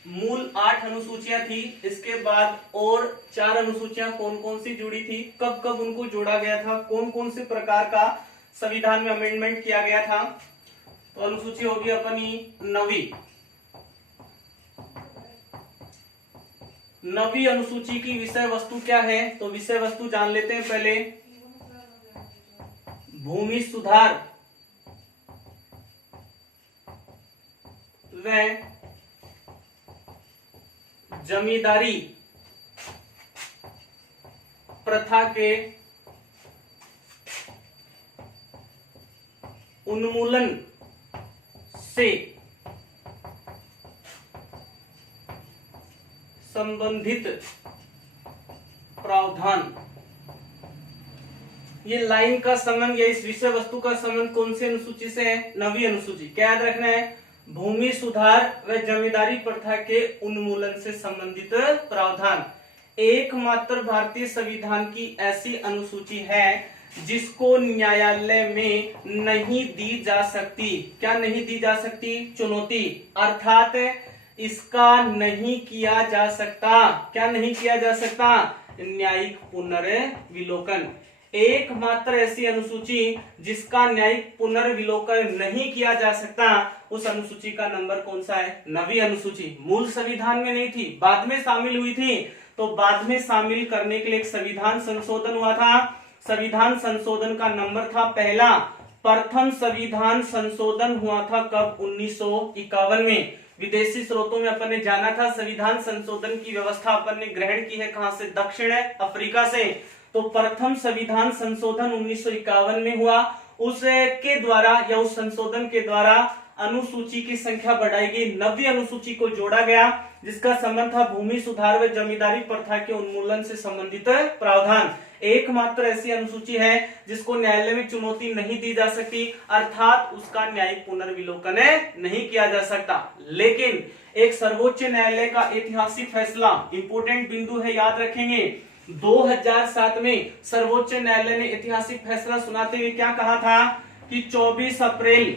मूल 8 अनुसूचियां थी। इसके बाद और 4 अनुसूचियां कौन कौन सी जुड़ी थी, कब कब उनको जोड़ा गया था, कौन कौन से प्रकार का संविधान में अमेंडमेंट किया गया था। तो अनुसूची होगी अपनी 9वीं अनुसूची की विषय वस्तु क्या है? तो विषय वस्तु जान लेते हैं पहले। भूमि सुधार व जमींदारी प्रथा के उन्मूलन से संबंधित प्रावधान। ये लाइन का संबंध या इस विषय वस्तु का संबंध कौन सी अनुसूची से है? 9वीं अनुसूची। क्या याद रखना है? भूमि सुधार व जमींदारी प्रथा के उन्मूलन से संबंधित प्रावधान। एकमात्र भारतीय संविधान की ऐसी अनुसूची है जिसको न्यायालय में नहीं दी जा सकती। क्या नहीं दी जा सकती? चुनौती, अर्थात इसका नहीं किया जा सकता। क्या नहीं किया जा सकता? न्यायिक पुनर्विलोकन। एकमात्र ऐसी अनुसूची जिसका न्यायिक पुनर्विलोकन नहीं किया जा सकता, उस अनुसूची का नंबर कौन सा है? 9वीं अनुसूची। मूल संविधान में नहीं थी, बाद में शामिल हुई थी। तो बाद में शामिल करने के लिए एक संविधान संशोधन हुआ था। संविधान संशोधन का नंबर था पहला। प्रथम संविधान संशोधन हुआ था कब? 1951 में। विदेशी स्रोतों में अपन ने जाना था संविधान संशोधन की व्यवस्था अपन ने ग्रहण की है कहां से? दक्षिण अफ्रीका से। तो प्रथम संविधान संशोधन 1951 में हुआ। उसके द्वारा या उस संशोधन के द्वारा अनुसूची की संख्या बढ़ाई गई। 9वीं अनुसूची को जोड़ा गया जिसका संबंध था भूमि सुधार व जमींदारी प्रथा के उन्मूलन से संबंधित प्रावधान। एकमात्र ऐसी अनुसूची है जिसको न्यायालय में चुनौती नहीं दी जा सकती, अर्थात उसका न्यायिक पुनर्विलोकन नहीं किया जा सकता। लेकिन एक सर्वोच्च न्यायालय का ऐतिहासिक फैसला, इंपोर्टेंट बिंदु है, याद रखेंगे। 2007 में सर्वोच्च न्यायालय ने ऐतिहासिक फैसला सुनाते हुए क्या कहा था कि 24 अप्रैल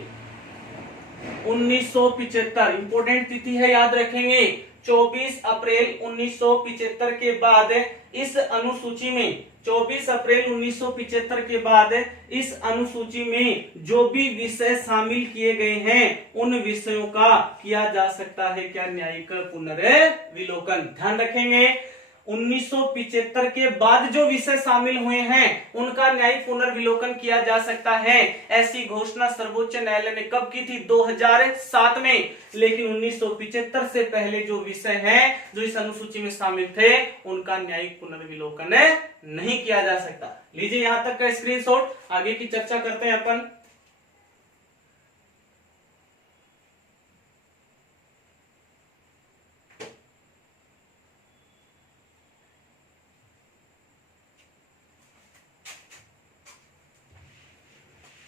1975, इंपोर्टेंट तिथि है, याद रखेंगे। 24 अप्रैल 1975 के बाद इस अनुसूची में 24 अप्रैल 1975 के बाद इस अनुसूची में जो भी विषय शामिल किए गए हैं उन विषयों का किया जा सकता है क्या? न्यायिक पुनर्विलोकन। ध्यान रखेंगे 1975 के बाद जो विषय शामिल हुए हैं उनका न्यायिक पुनर्विलोकन किया जा सकता है। ऐसी घोषणा सर्वोच्च न्यायालय ने कब की थी? 2007 में। लेकिन 1975 से पहले जो विषय हैं जो इस अनुसूची में शामिल थे उनका न्यायिक पुनर्विलोकन नहीं किया जा सकता। लीजिए यहां तक का स्क्रीनशॉट, आगे की चर्चा करते हैं अपन।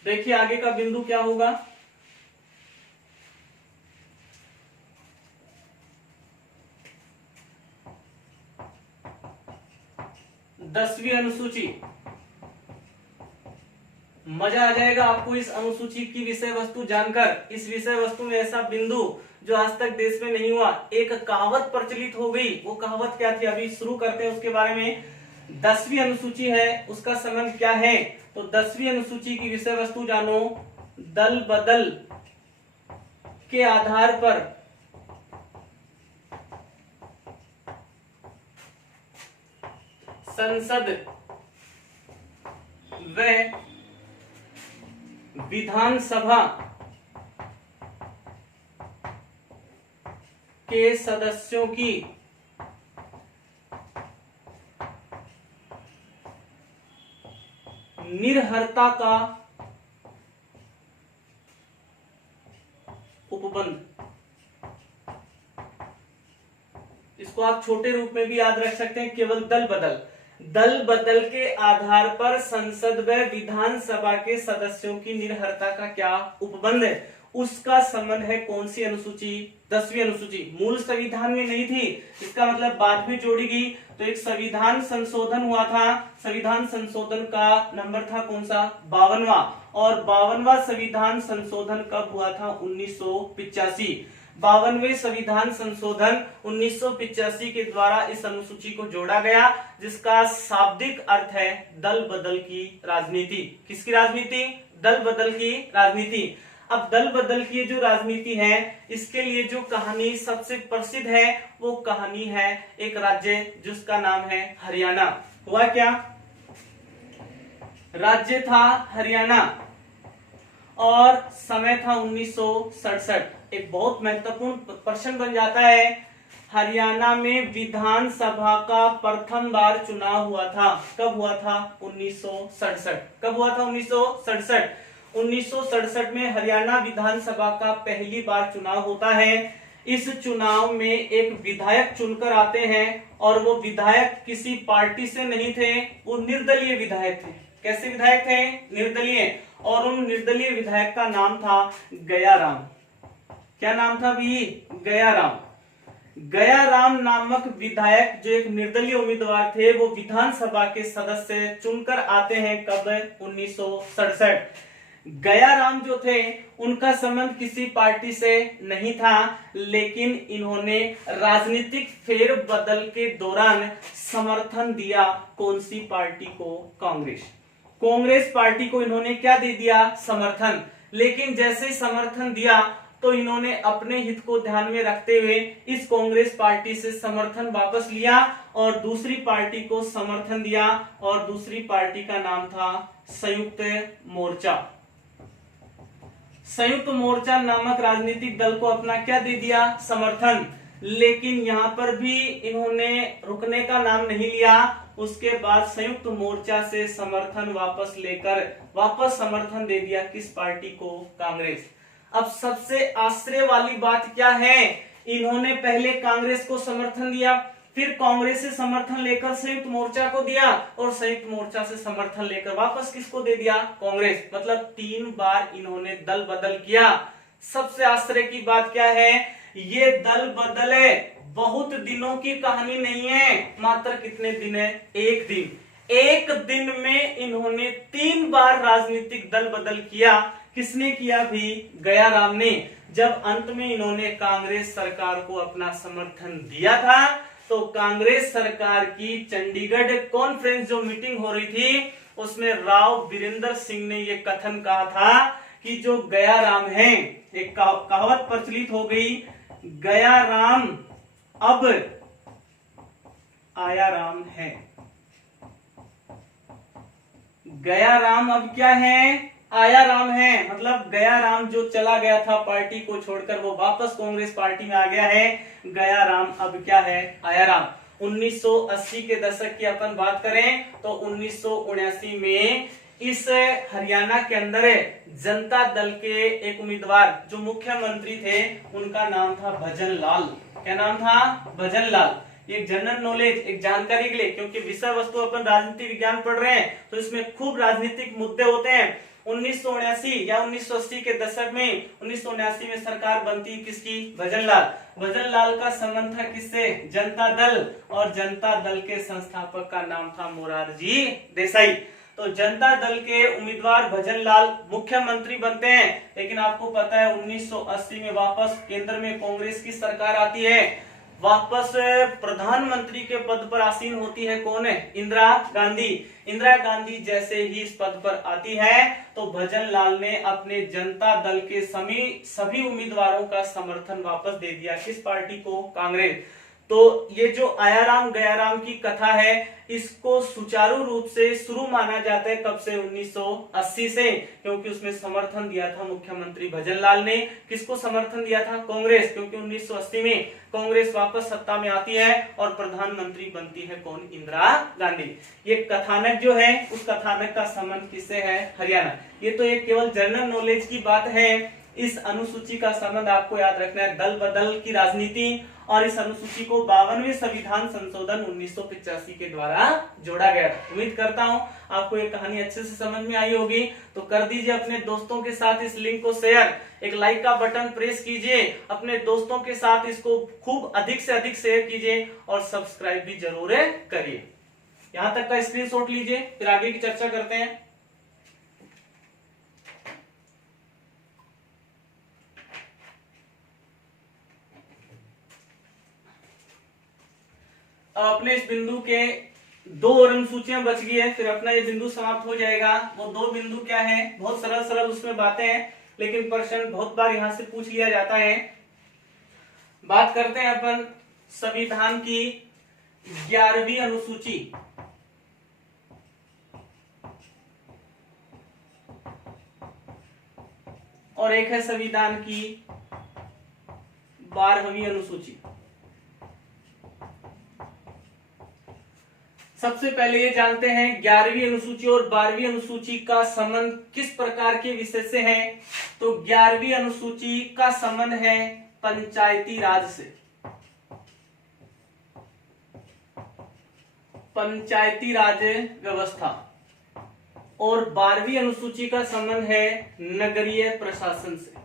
देखिए आगे का बिंदु क्या होगा। दसवीं अनुसूची मजा आ जाएगा आपको इस अनुसूची की विषय वस्तु जानकर। इस विषय वस्तु में ऐसा बिंदु जो आज तक देश में नहीं हुआ, एक कहावत प्रचलित हो गई। वो कहावत क्या थी, अभी शुरू करते हैं उसके बारे में। 10वीं अनुसूची है, उसका संबंध क्या है? तो 10वीं अनुसूची की विषय वस्तु जानो। दल बदल के आधार पर संसद व विधानसभा के सदस्यों की निर्हरता का उपबंध। इसको आप छोटे रूप में भी याद रख सकते हैं, केवल दल बदल। दल बदल के आधार पर संसद व विधानसभा के सदस्यों की निर्हरता का क्या उपबंध है, उसका संबंध है कौन सी अनुसूची? 10वीं अनुसूची। मूल संविधान में नहीं थी, इसका मतलब बाद में जोड़ी गई। तो एक संविधान संशोधन हुआ था, संविधान संशोधन का नंबर था कौन सा? 52वां। और 52वां संविधान संशोधन कब हुआ था? 1985। 52वें संविधान संशोधन 1985 के द्वारा इस अनुसूची को जोड़ा गया, जिसका शाब्दिक अर्थ है दल बदल की राजनीति। किसकी राजनीति? दल बदल की राजनीति। अब दल बदल की जो राजनीति है, इसके लिए जो कहानी सबसे प्रसिद्ध है वो कहानी है एक राज्य जिसका नाम है हरियाणा। हुआ क्या? राज्य था हरियाणा और समय था 1967। एक बहुत महत्वपूर्ण प्रश्न बन जाता है, हरियाणा में विधानसभा का प्रथम बार चुनाव हुआ था। कब हुआ था? 1967। कब हुआ था? 1967। 1967 में हरियाणा विधानसभा का पहली बार चुनाव होता है। इस चुनाव में एक विधायक चुनकर आते हैं और वो विधायक किसी पार्टी से नहीं थे, वो निर्दलीय विधायक थे। कैसे विधायक थे? निर्दलीय। और उन निर्दलीय विधायक का नाम था गयाराम। क्या नाम था भी? गयाराम। गयाराम नामक विधायक जो एक निर्दलीय उम्मीदवार थे, वो विधानसभा के सदस्य चुनकर आते हैं। कब? 1967। गयाराम जो थे उनका संबंध किसी पार्टी से नहीं था, लेकिन इन्होंने राजनीतिक फेरबदल के दौरान समर्थन दिया कौन सी पार्टी को? कांग्रेस। कांग्रेस पार्टी को इन्होंने क्या दे दिया? समर्थन। लेकिन जैसे ही समर्थन दिया तो इन्होंने अपने हित को ध्यान में रखते हुए इस कांग्रेस पार्टी से समर्थन वापस लिया और दूसरी पार्टी को समर्थन दिया, और दूसरी पार्टी का नाम था संयुक्त मोर्चा। संयुक्त मोर्चा नामक राजनीतिक दल को अपना क्या दे दिया? समर्थन। लेकिन यहां पर भी इन्होंने रुकने का नाम नहीं लिया। उसके बाद संयुक्त मोर्चा से समर्थन वापस लेकर वापस समर्थन दे दिया किस पार्टी को? कांग्रेस। अब सबसे आश्चर्य वाली बात क्या है, इन्होंने पहले कांग्रेस को समर्थन दिया, फिर कांग्रेस से समर्थन लेकर संयुक्त मोर्चा को दिया, और संयुक्त मोर्चा से समर्थन लेकर वापस किसको दे दिया? कांग्रेस। मतलब 3 बार इन्होंने दल बदल किया। सबसे आश्चर्य की बात क्या है, ये दल बदल बहुत दिनों की कहानी नहीं है, मात्र कितने दिन है? 1 दिन। 1 दिन में इन्होंने 3 बार राजनीतिक दल बदल किया। किसने किया भी? गयाराम ने। जब अंत में इन्होंने कांग्रेस सरकार को अपना समर्थन दिया था, तो कांग्रेस सरकार की चंडीगढ़ कॉन्फ्रेंस जो मीटिंग हो रही थी, उसमें राव बीरेंद्र सिंह ने यह कथन कहा था कि जो गयाराम है, एक कहावत प्रचलित हो गई, गयाराम अब आया राम है। गयाराम अब क्या है? आया राम है। मतलब गयाराम जो चला गया था पार्टी को छोड़कर, वो वापस कांग्रेस पार्टी में आ गया है। गयाराम अब क्या है? आया राम। 1980 के दशक की अपन बात करें तो 1979 में इस हरियाणा के अंदर जनता दल के एक उम्मीदवार जो मुख्यमंत्री थे, उनका नाम था भजन लाल। क्या नाम था? भजन लाल। एक जनरल नॉलेज, एक जानकारी के लिए, क्योंकि विषय वस्तु अपन राजनीति विज्ञान पढ़ रहे हैं तो इसमें खूब राजनीतिक मुद्दे होते हैं। 1979 या 1980 के दशक में 1979 में सरकार बनती किसकी? भजन लाल। भजन लाल का संबंध था किससे? जनता दल, और जनता दल के संस्थापक का नाम था मोरारजी देसाई। तो जनता दल के उम्मीदवार भजन लाल मुख्यमंत्री बनते हैं। लेकिन आपको पता है 1980 में वापस केंद्र में कांग्रेस की सरकार आती है, वापस प्रधानमंत्री के पद पर आसीन होती है कौन है? इंदिरा गांधी। इंदिरा गांधी जैसे ही इस पद पर आती है तो भजन लाल ने अपने जनता दल के सभी उम्मीदवारों का समर्थन वापस दे दिया। किस पार्टी को? कांग्रेस। तो ये जो आयाराम गयाराम की कथा है, इसको सुचारू रूप से शुरू माना जाता है कब से? 1980 से, क्योंकि उसमें समर्थन दिया था मुख्यमंत्री भजन लाल ने। किसको समर्थन दिया था? कांग्रेस, क्योंकि 1980 में कांग्रेस वापस सत्ता में आती है और प्रधानमंत्री बनती है कौन? इंदिरा गांधी। ये कथानक जो है, उस कथानक का संबंध किससे है? हरियाणा। ये तो एक केवल जनरल नॉलेज की बात है। इस अनुसूची का संबंध आपको याद रखना है दल बदल की राजनीति, और इस अनुसूची को 52वें संविधान संशोधन 1985 के द्वारा जोड़ा गया। उम्मीद करता हूं आपको ये कहानी अच्छे से समझ में आई होगी। तो कर दीजिए अपने दोस्तों के साथ इस लिंक को शेयर, एक लाइक का बटन प्रेस कीजिए, अपने दोस्तों के साथ इसको खूब अधिक से अधिक शेयर कीजिए और सब्सक्राइब भी जरूर करिए। यहां तक का स्क्रीनशॉट लीजिए, फिर आगे की चर्चा करते हैं। अपने इस बिंदु के 2 और अनुसूचियां बच गई है, फिर अपना ये बिंदु समाप्त हो जाएगा। वो 2 बिंदु क्या है? बहुत सरल सरल उसमें बातें हैं, लेकिन प्रश्न बहुत बार यहां से पूछ लिया जाता है। बात करते हैं अपन संविधान की 11वीं अनुसूची। और एक है संविधान की 12वीं अनुसूची। सबसे पहले ये जानते हैं 11वीं अनुसूची और 12वीं अनुसूची का संबंध किस प्रकार के विषय से है। तो 11वीं अनुसूची का संबंध है पंचायती राज से। पंचायती राज व्यवस्था। और 12वीं अनुसूची का संबंध है नगरीय प्रशासन से।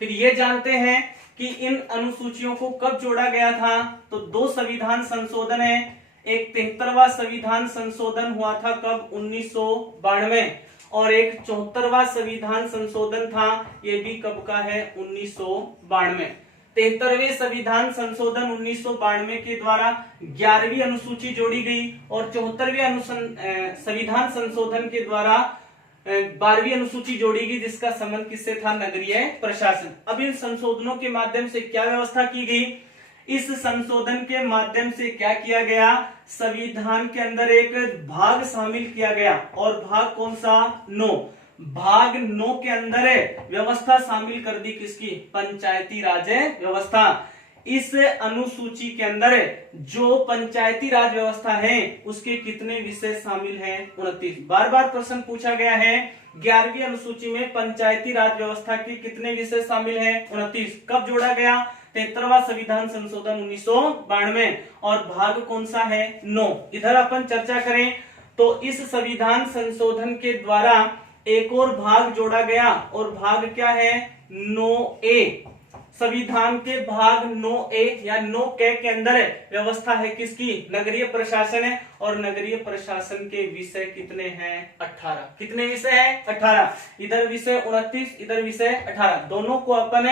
फिर ये जानते हैं कि इन अनुसूचियों को कब जोड़ा गया था। तो 2 संविधान संशोधन है। एक 73वां संविधान संशोधन हुआ था कब? 1992। और एक 74वां संविधान संशोधन था, ये भी कब का है? 1992। 73वें संविधान संशोधन 1992 के द्वारा 11वीं अनुसूची जोड़ी गई और 74वें संविधान संशोधन के द्वारा 12वीं अनुसूची जोड़ी गई, जिसका संबंध किससे था? नगरीय प्रशासन। अब इन संशोधनों के माध्यम से क्या व्यवस्था की गई? इस संशोधन के माध्यम से क्या किया गया? संविधान के अंदर एक भाग शामिल किया गया, और भाग कौन सा? 9। भाग 9 के अंदर व्यवस्था शामिल कर दी किसकी? पंचायती राज व्यवस्था। इस अनुसूची के अंदर जो पंचायती राज व्यवस्था है उसके कितने विषय शामिल हैं? 29। बार बार प्रश्न पूछा गया है 11वीं अनुसूची में पंचायती राज व्यवस्था के कितने विषय शामिल हैं? 29। कब जोड़ा गया? 73वां संविधान संशोधन 1992। और भाग कौन सा है? 9। इधर अपन चर्चा करें तो इस संविधान संशोधन के द्वारा एक और भाग जोड़ा गया, और भाग क्या है? 9A। संविधान के भाग 9A या 9K के अंदर व्यवस्था है किसकी? नगरीय प्रशासन है। और नगरीय प्रशासन के विषय कितने हैं? 18। कितने विषय हैं? 18। इधर विषय 29, इधर विषय 18। दोनों को अपन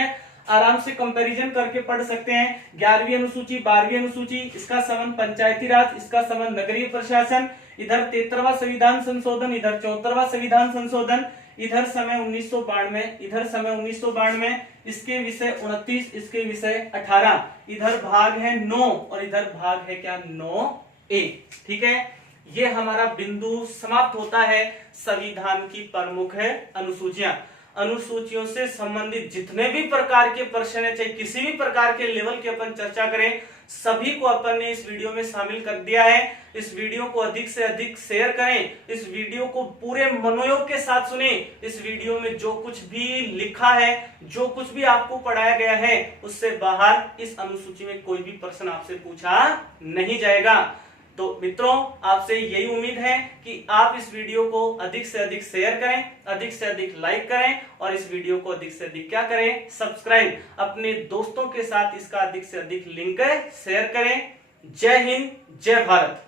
आराम से कंपैरिजन करके पढ़ सकते हैं। 11वीं अनुसूची, 12वीं अनुसूची, इसका संबंध पंचायती राज, इसका संबंध नगरीय प्रशासन। इधर 73वां संविधान संशोधन, इधर 74वां संविधान संशोधन। इधर समय 1992, इधर समय 1992। इसके विषय 29, इसके विषय 18। इधर भाग है 9 और इधर भाग है क्या? 9A। ठीक है, ये हमारा बिंदु समाप्त होता है संविधान की प्रमुख है अनुसूचियां। अनुसूचियों से संबंधित जितने भी प्रकार के प्रश्न है, चाहे किसी भी प्रकार के लेवल की अपन चर्चा करें, सभी को अपन ने इस वीडियो में शामिल कर दिया है। इस वीडियो को अधिक से अधिक शेयर करें, इस वीडियो को पूरे मनोयोग के साथ सुने। इस वीडियो में जो कुछ भी लिखा है, जो कुछ भी आपको पढ़ाया गया है, उससे बाहर इस अनुसूची में कोई भी प्रश्न आपसे पूछा नहीं जाएगा। तो मित्रों, आपसे यही उम्मीद है कि आप इस वीडियो को अधिक से अधिक शेयर करें, अधिक से अधिक लाइक करें, और इस वीडियो को अधिक से अधिक क्या करें? सब्सक्राइब। अपने दोस्तों के साथ इसका अधिक से अधिक लिंक शेयर करें। जय हिंद, जय भारत।